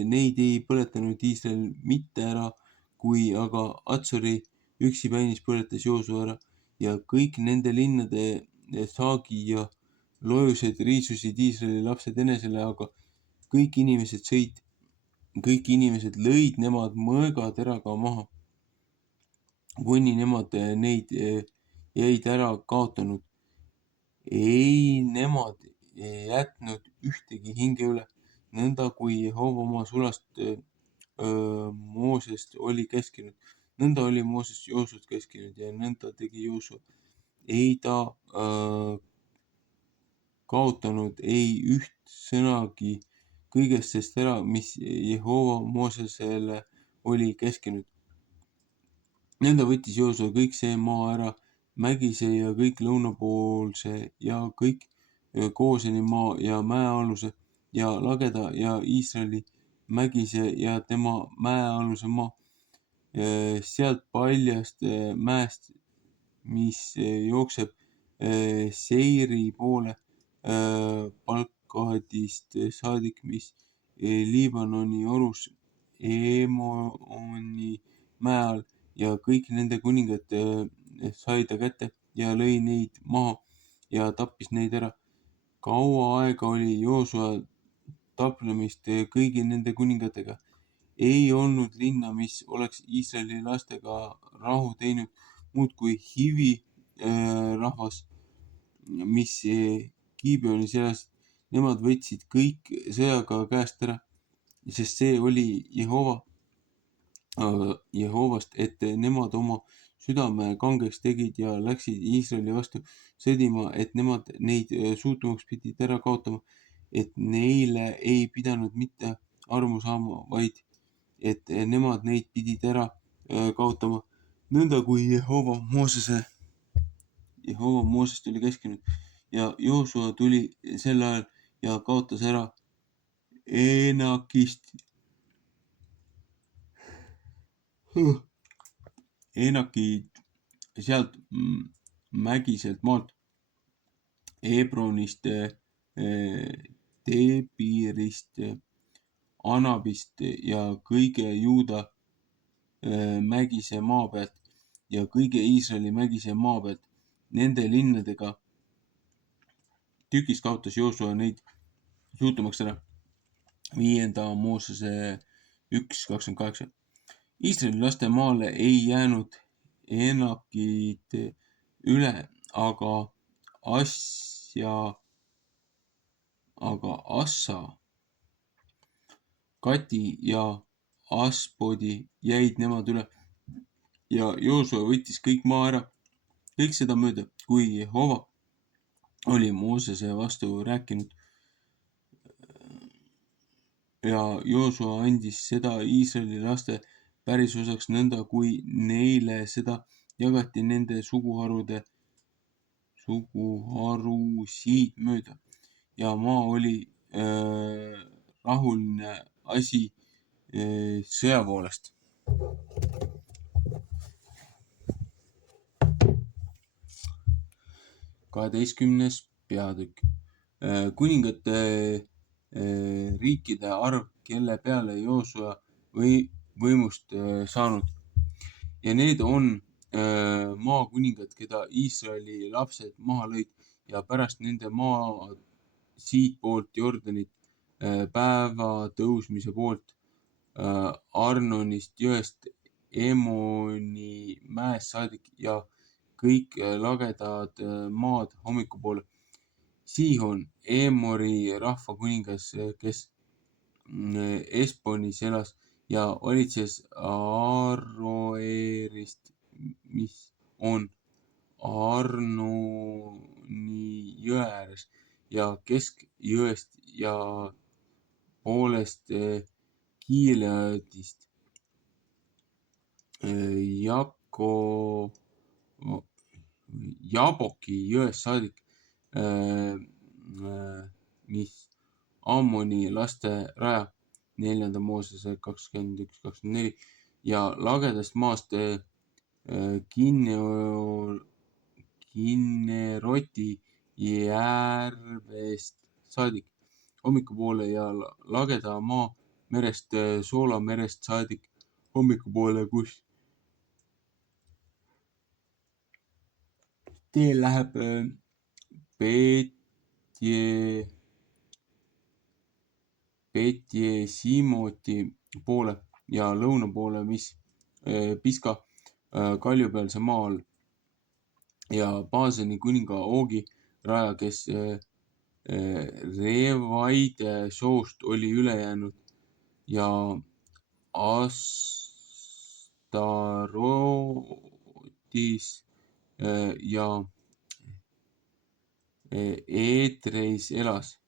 neid ei põletanud Iisrael mitte ära, kui aga Atsori üksipäinis põletas Joosua ära ja kõik nende linnade saagi ja loojused riisusid Iisraeli lapsed enesele, aga kõik inimesed lõid nemad mõõgateraga maha, kuni nemad neid jäid ära kaotanud. Ei nemad jätnud ühtegi hinge üle, nõnda kui Jehova oma sulast Moosest oli käskinud. Nõnda oli Mooses Joosut käskinud ja nõnda tegi Joosua. Ei ta kaotanud ei üht sõnagi kõigest sest ära, mis Jehova Moosesele oli käskinud. Nõnda võttis Joosua kõik see maa ära, mägise ja kõik lõunapoolse ja kõik Gooseni maa ja mäealuse ja lageda ja Iisraeli mägise ja tema mäealuse maa, sealt paljast mäest, mis jookseb Seiri poole, Palkadist saadik, mis Liibanoni orus Emoni mäe all ja kõik nende kuningad sai ta kätte ja lõi neid maha ja tappis neid ära. Kaua aega oli Joosua taplemist kõigi nende kuningatega. Ei olnud linna, mis oleks Iisraeli lastega rahu teinud, muud kui Hivi rahvas, mis Gibeonis elas. Nemad võtsid kõik sõjaga käest ära, sest see oli Jehovast, et nemad oma südame kangeks tegid ja läksid Iisraeli vastu sõdima, et nemad neid suutumaks pidid ära kaotama, et neile ei pidanud mitte armu saama, vaid et nemad neid pidid ära kaotama, nõnda kui Jehova Moosest oli käskinud. Ja Joosua tuli sel ajal ja kaotas ära Eenakid sealt mägiselt maalt, Hebronist, Debirist, Anabist ja kõige Juuda mägise maa pealt ja kõige Iisraeli mägise maa pealt. Nende linnadega tükis kaotas Joosua neid suutumaks ära. 5. Moosese 1:28. Iisraeli laste maale ei jäänud Eenakid üle, aga Assa, Kati ja Aspodi jäid nemad üle ja Joosua võttis kõik maa ära, kõik seda mööda, kui Jehova oli Moosese vastu rääkinud. Ja Joosua andis seda Iisraeli laste pärisosaks nõnda, kui neile seda jagati nende suguharusid mööda. Ja maa oli rahuline asi sõja poolest. 12. peatükk. Kuningate riikide arv, kelle peale Joosua võimust saanud. Ja need on maakuningad, keda Iisraeli lapsed maha lõid ja pärast nende maa siitpoolt Jordanit, päeva tõusmise poolt, Arnonist jõest Emoni mäest saadik ja kõik lagedad maad hommikupoole. Sihon, Emori rahva kuningas, kes Esponis elas ja valitses Aroerist, mis on Arnoni jõe ääres ja keskjõest ja poolest Gileadist, Jaboki jõest saadik, mis Ammoni laste raja, 4. Moosese 21:24 ja lagedast maast Kinneroti järvest saadik hommikupoole ja lageda maa merest Soola merest saadik hommikupoole, kus tee läheb Petje-Siimoti poole ja lõuna poole, mis Piska kaljupealse maa all ja Baaseni kuninga Oogi raja, kes Revaide soost oli üle jäänud ja Astarotis ja Eetreis elas.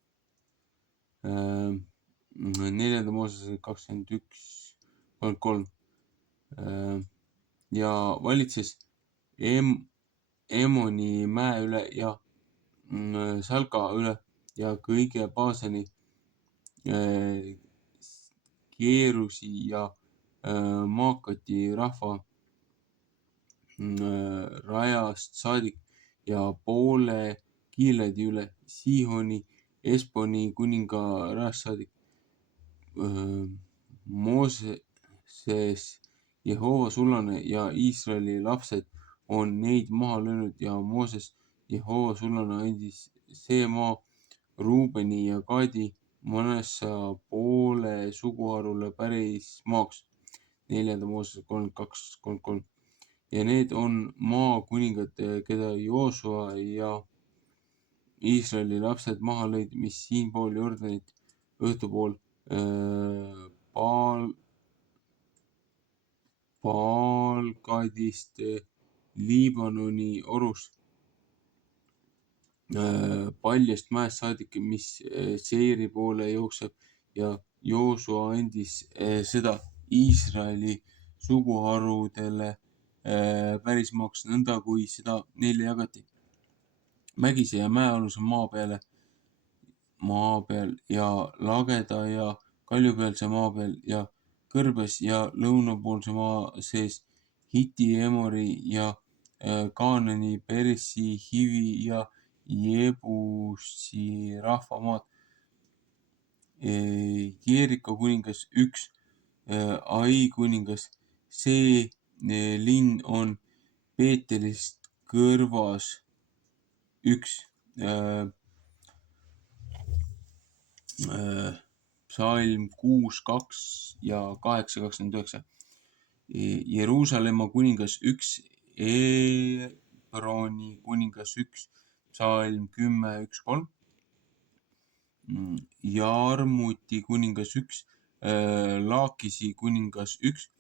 4. Moosese 21:33 ja valitses Emoni mäe üle ja Salka üle ja kõige Baaseni Keerusi ja Maakati rahva rajast saadik ja poole Gileadi üle Siihoni Esboni kuninga rajast saadik. Mooses, Jehova sulane ja Iisraeli lapsed on neid maha löönud ja Mooses, Jehova sulane andis see maa Ruubeni ja Gaadi Manassa poole suguharule pärismaaks. 4. Mooses 32:33 ja need on maakuningad, keda Joosua ja Iisraeli lapsed maha lõid, mis siinpool Jordanit õhtupool Baalgadist Liibanoni orus paljast mäest saadik, mis Seiri poole jookseb ja Joosua andis seda Iisraeli suguharudele pärismaaks, nõnda kui seda neile jagati mägise ja mäealuse maa peal ja lageda ja kaljupealse maa peal ja kõrbes ja lõunapoolse maa sees Hiti, Emori ja Kaanani, Persi, Hivi ja Jebusi rahvamaad. Jeeriko kuningas 1, Ai kuningas. See linn on Peetelist kõrvas 1. Psalm 6:2 ja 8:29. Jeruusalemma kuningas 1, Hebroni kuningas 1, Psalm 10:1-3. Jarmuti kuningas 1, Laakisi kuningas 1,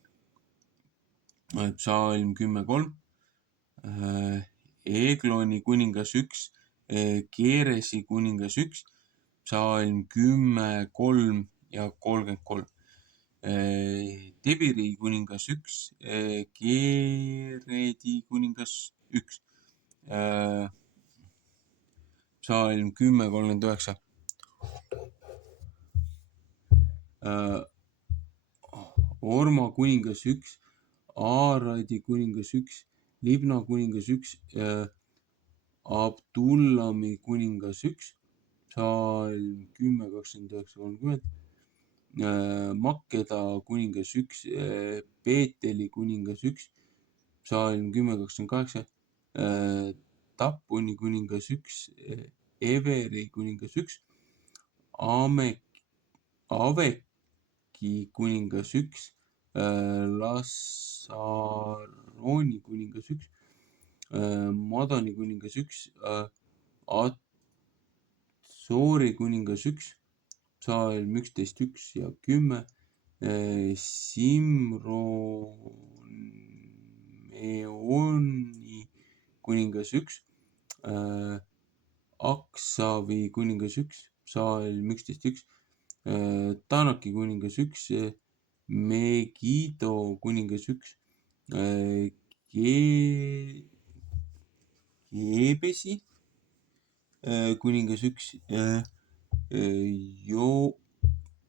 Psalm 10:3. Egloni kuningas 1, Keeresi kuningas 1, Psalm 10:3 ja 33. Debiri kuningas 1, Keeredi kuningas 1, Psalm 10:39. Orma kuningas 1, Aaradi kuningas 1, Libna kuningas 1, Abdullami kuningas 1, Psalm 10:29-30. Makkeda kuningas 1, Peeteli kuningas 1, Psalm 10:28. Tappuni kuningas 1, Everi kuningas 1, Aveki kuningas 1, Lassaroni kuningas 1, Madani kuningas 1, Atsoori kuningas 1, Psalm 11:1 ja 10, Simromeoni kuningas 1, Aksavi kuningas 1, Psalm 11:1, Taanaki kuningas 1, Megido kuningas 1, Keebesi kuningas 1,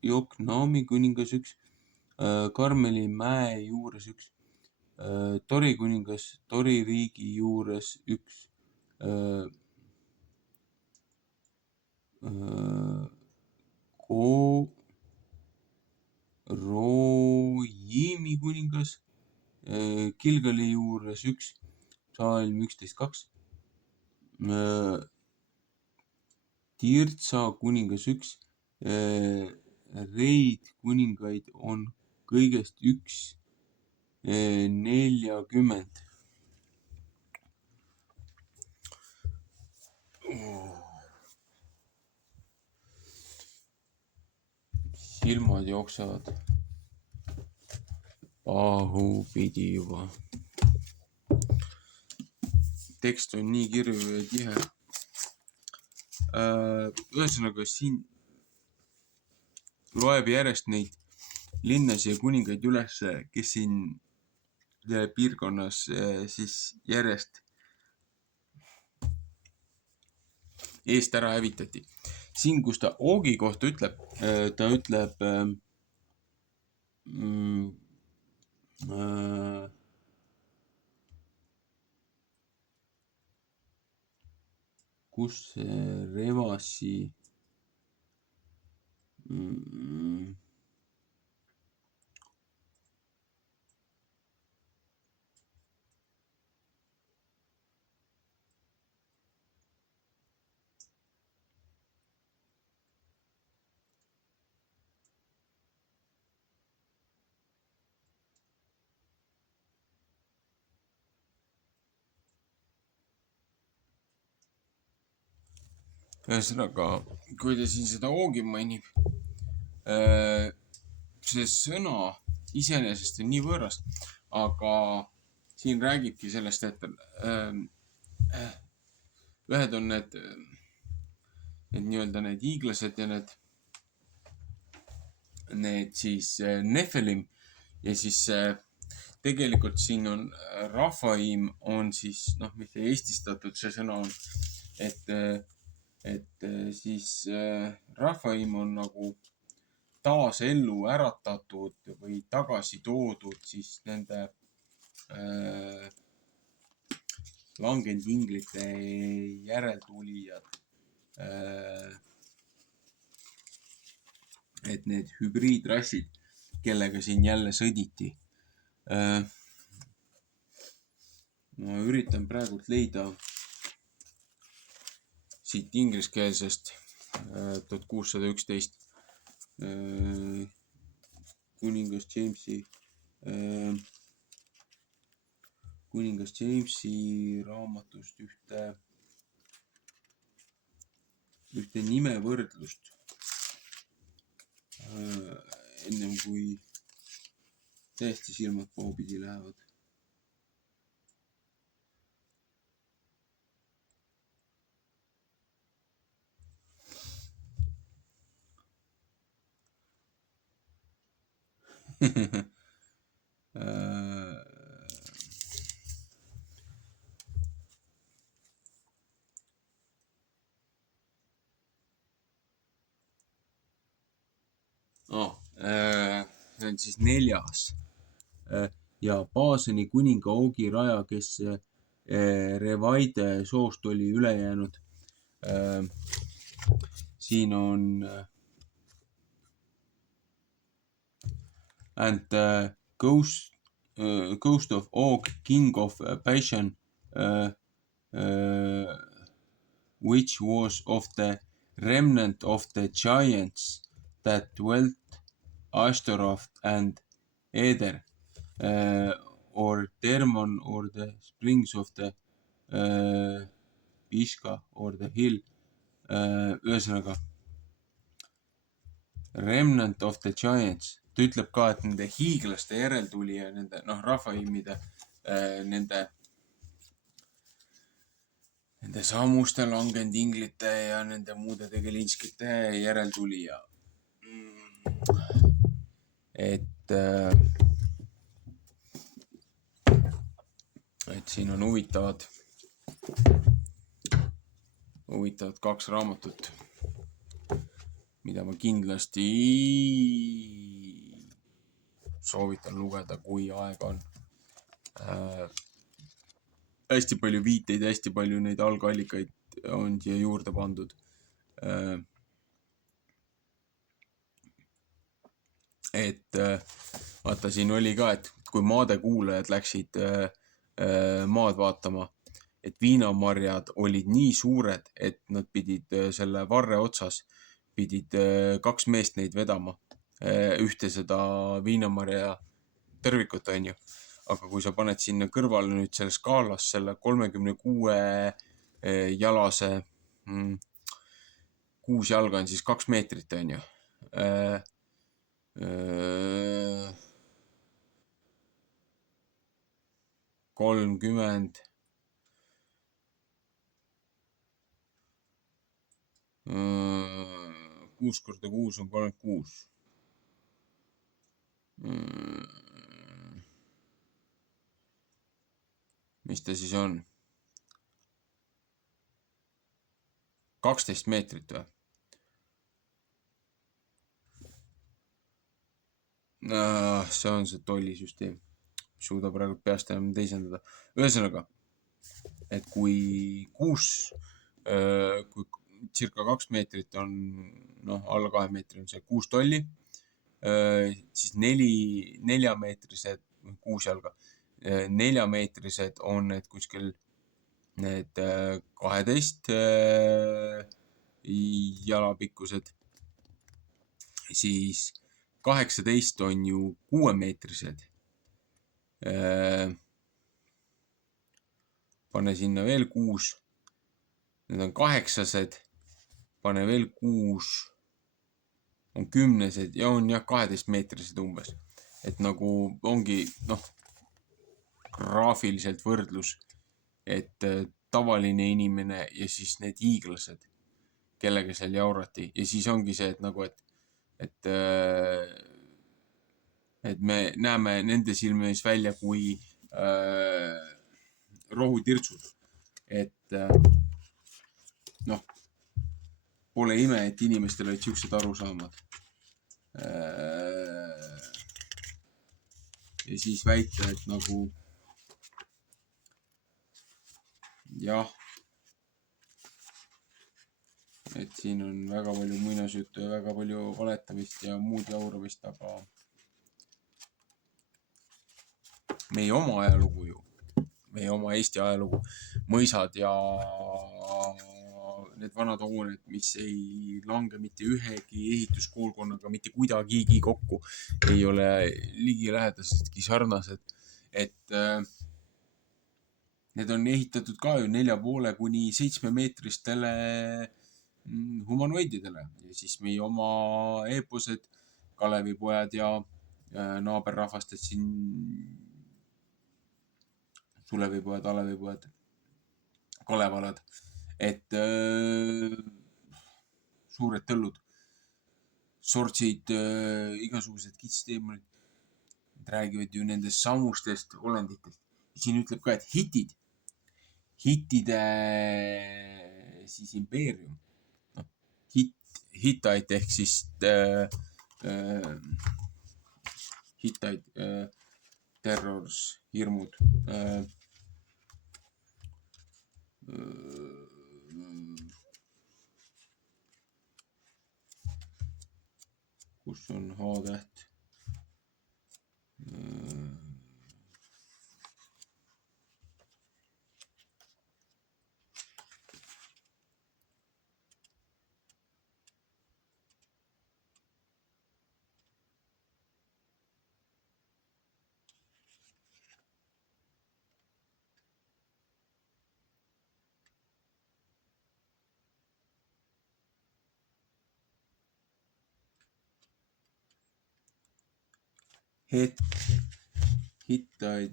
Joknaami kuningas 1, Karmeli mäe juures 1, Tori kuningas Tori riigi juures 1, Rojiimi kuningas Gilgali juures 1, Psalm 11.2, Tirtsa kuningas 1, Reid kuningaid on kõigest 1,40. Silmad jooksevad pahupidi juba. Tekst on nii kirju ja tihe. Ühesõnaga siin loeb järjest neid linnasid ja kuningaid üles, kes siin piirkonnas siis järjest eest ära hävitati. Siin, kus ta Oogi kohta ütleb, ta ütleb kus see Revasi ühesõnaga, kui ta siin seda Oogi mainib, see sõna iseenesest on nii võõras, aga siin räägibki sellest, et ühed on need nii-öelda need hiiglased ja need siis Nephilim ja siis tegelikult siin on Rafaim on siis, mitte eestistatud see sõna on, et siis Rafaim on nagu taas ellu äratatud või tagasi toodud siis nende langenud inglite järeltulijad. Et need hübriidrassid, kellega siin jälle sõditi. Ma üritan praegult leida siit ingliskeelsest 1611 kuningas Jamesi raamatust ühte nimevõrdlust. Ennem kui täiesti silmad pahupidi lähevad. See on siis 4. Ja Baasani kuninga Oogi raja, kes Revaide soost oli üle jäänud. Siin on and ghost of Og, king of Bashan, which was of the remnant of the giants that dwelt Ashtaroth and Eder, or Dermon, or the springs of the Pishka, or the hill. Ühesõnaga, remnant of the giants. Ta ütleb ka, et nende hiiglaste järeltulija, nende Rafaimide, nende samuste langenud inglite ja nende muude tegelinskite järeltulija. Et siin on huvitavad 2 raamatut, mida ma kindlasti soovitan lugeda, kui aega on. Hästi palju viiteid, hästi palju neid algallikaid on siia juurde pandud. Et vaata, siin oli ka, et kui maade kuulajad läksid maad vaatama, et viinamarjad olid nii suured, et nad pidid selle varre otsas, pidid 2 meest neid vedama, ühte seda viinamarja tervikut, on ju. Aga kui sa paned sinna kõrvale nüüd selle skaalas selle 36 jalase, 6 jalga on siis 2 meetrit, on ju. 30, 6 korda 6 on 36. Mis ta siis on? 12 meetrit või? See on see tollisüsteem. Suuda praegu peast enam teisendada. Ühesõnaga, et kui circa 2 meetrit on, alla 2 meetri on see 6 tolli, siis 4-meetrised, 6 jalga, 4-meetrised on need kuskil need 12 jala pikkused, siis 18 on ju 6-meetrised. Pane sinna veel 6. Need on 8-sed. Pane veel 6. On 10-sed ja on jah 12-meetrised umbes. Et nagu ongi, graafiliselt võrdlus, et tavaline inimene ja siis need hiiglased, kellega seal jaurati. Ja siis ongi see, et nagu, et me näeme nende silme ees välja kui rohutirtsud. Et pole ime, et inimestel olid siuksed arusaamad. Ja siis väita, et nagu jah, et siin on väga palju muinasjuttu ja väga palju valetamist ja muud jauramist, aga meie oma ajalugu ju, meie oma Eesti ajalugu, mõisad ja need vanad hooned, mis ei lange mitte ühegi ehituskoolkonnaga mitte kuidagigi kokku, ei ole ligilähedasedki sarnased, et need on ehitatud ka ju 4,5 kuni 7-meetristele humanoididele ja siis meie oma eeposed, Kalevipojad ja naaberrahvastest siin Sulevipojad, Alevipojad, Kalevalad, et suured tõllud, sortsid, igasugused kitsdeemonid, räägivad ju nendest samustest olenditest. Siin ütleb ka, et hittide siis impeerium, Hittid ehk siis Hittid, terrors, hirmud, kus on H-täht, Hittid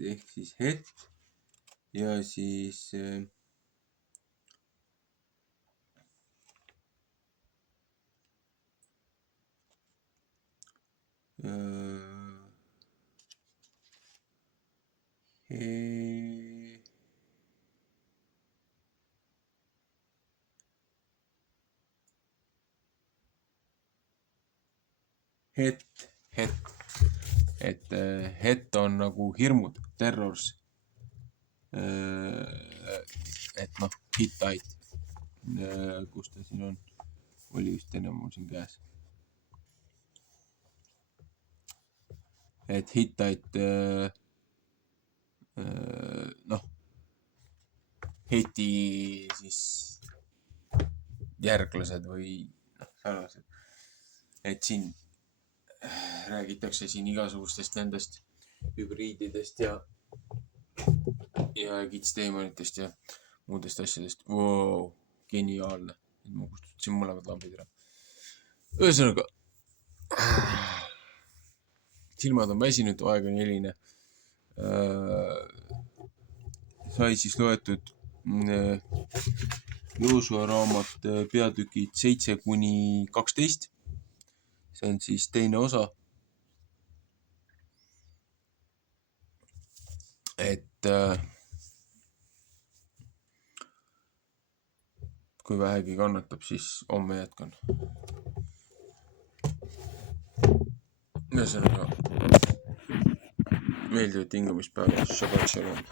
ehk siis Het ja siis Het. et het on nagu hirmud, terrors. Et noh, Hittite, kus ta siin on, oli vist enne mul siin käes. Et Hittite, noh, Heti siis järglased või noh, sarnased. Et siin räägitakse siin igasugustest nendest hübriididest ja kitsteemonitest ja muudest asjadest. Wow, geniaalne. Ma kustutasin mõlemad lambid ära. Ühesõnaga, silmad on väsinud, aeg on hiline. Sai siis loetud Joosua raamat peatükid 7-12. See on siis teine osa. Et kui vähegi kannatab, siis homme jätkan. Ühesõnaga, meeldivat hingamispäeva, Shabbat Shalom.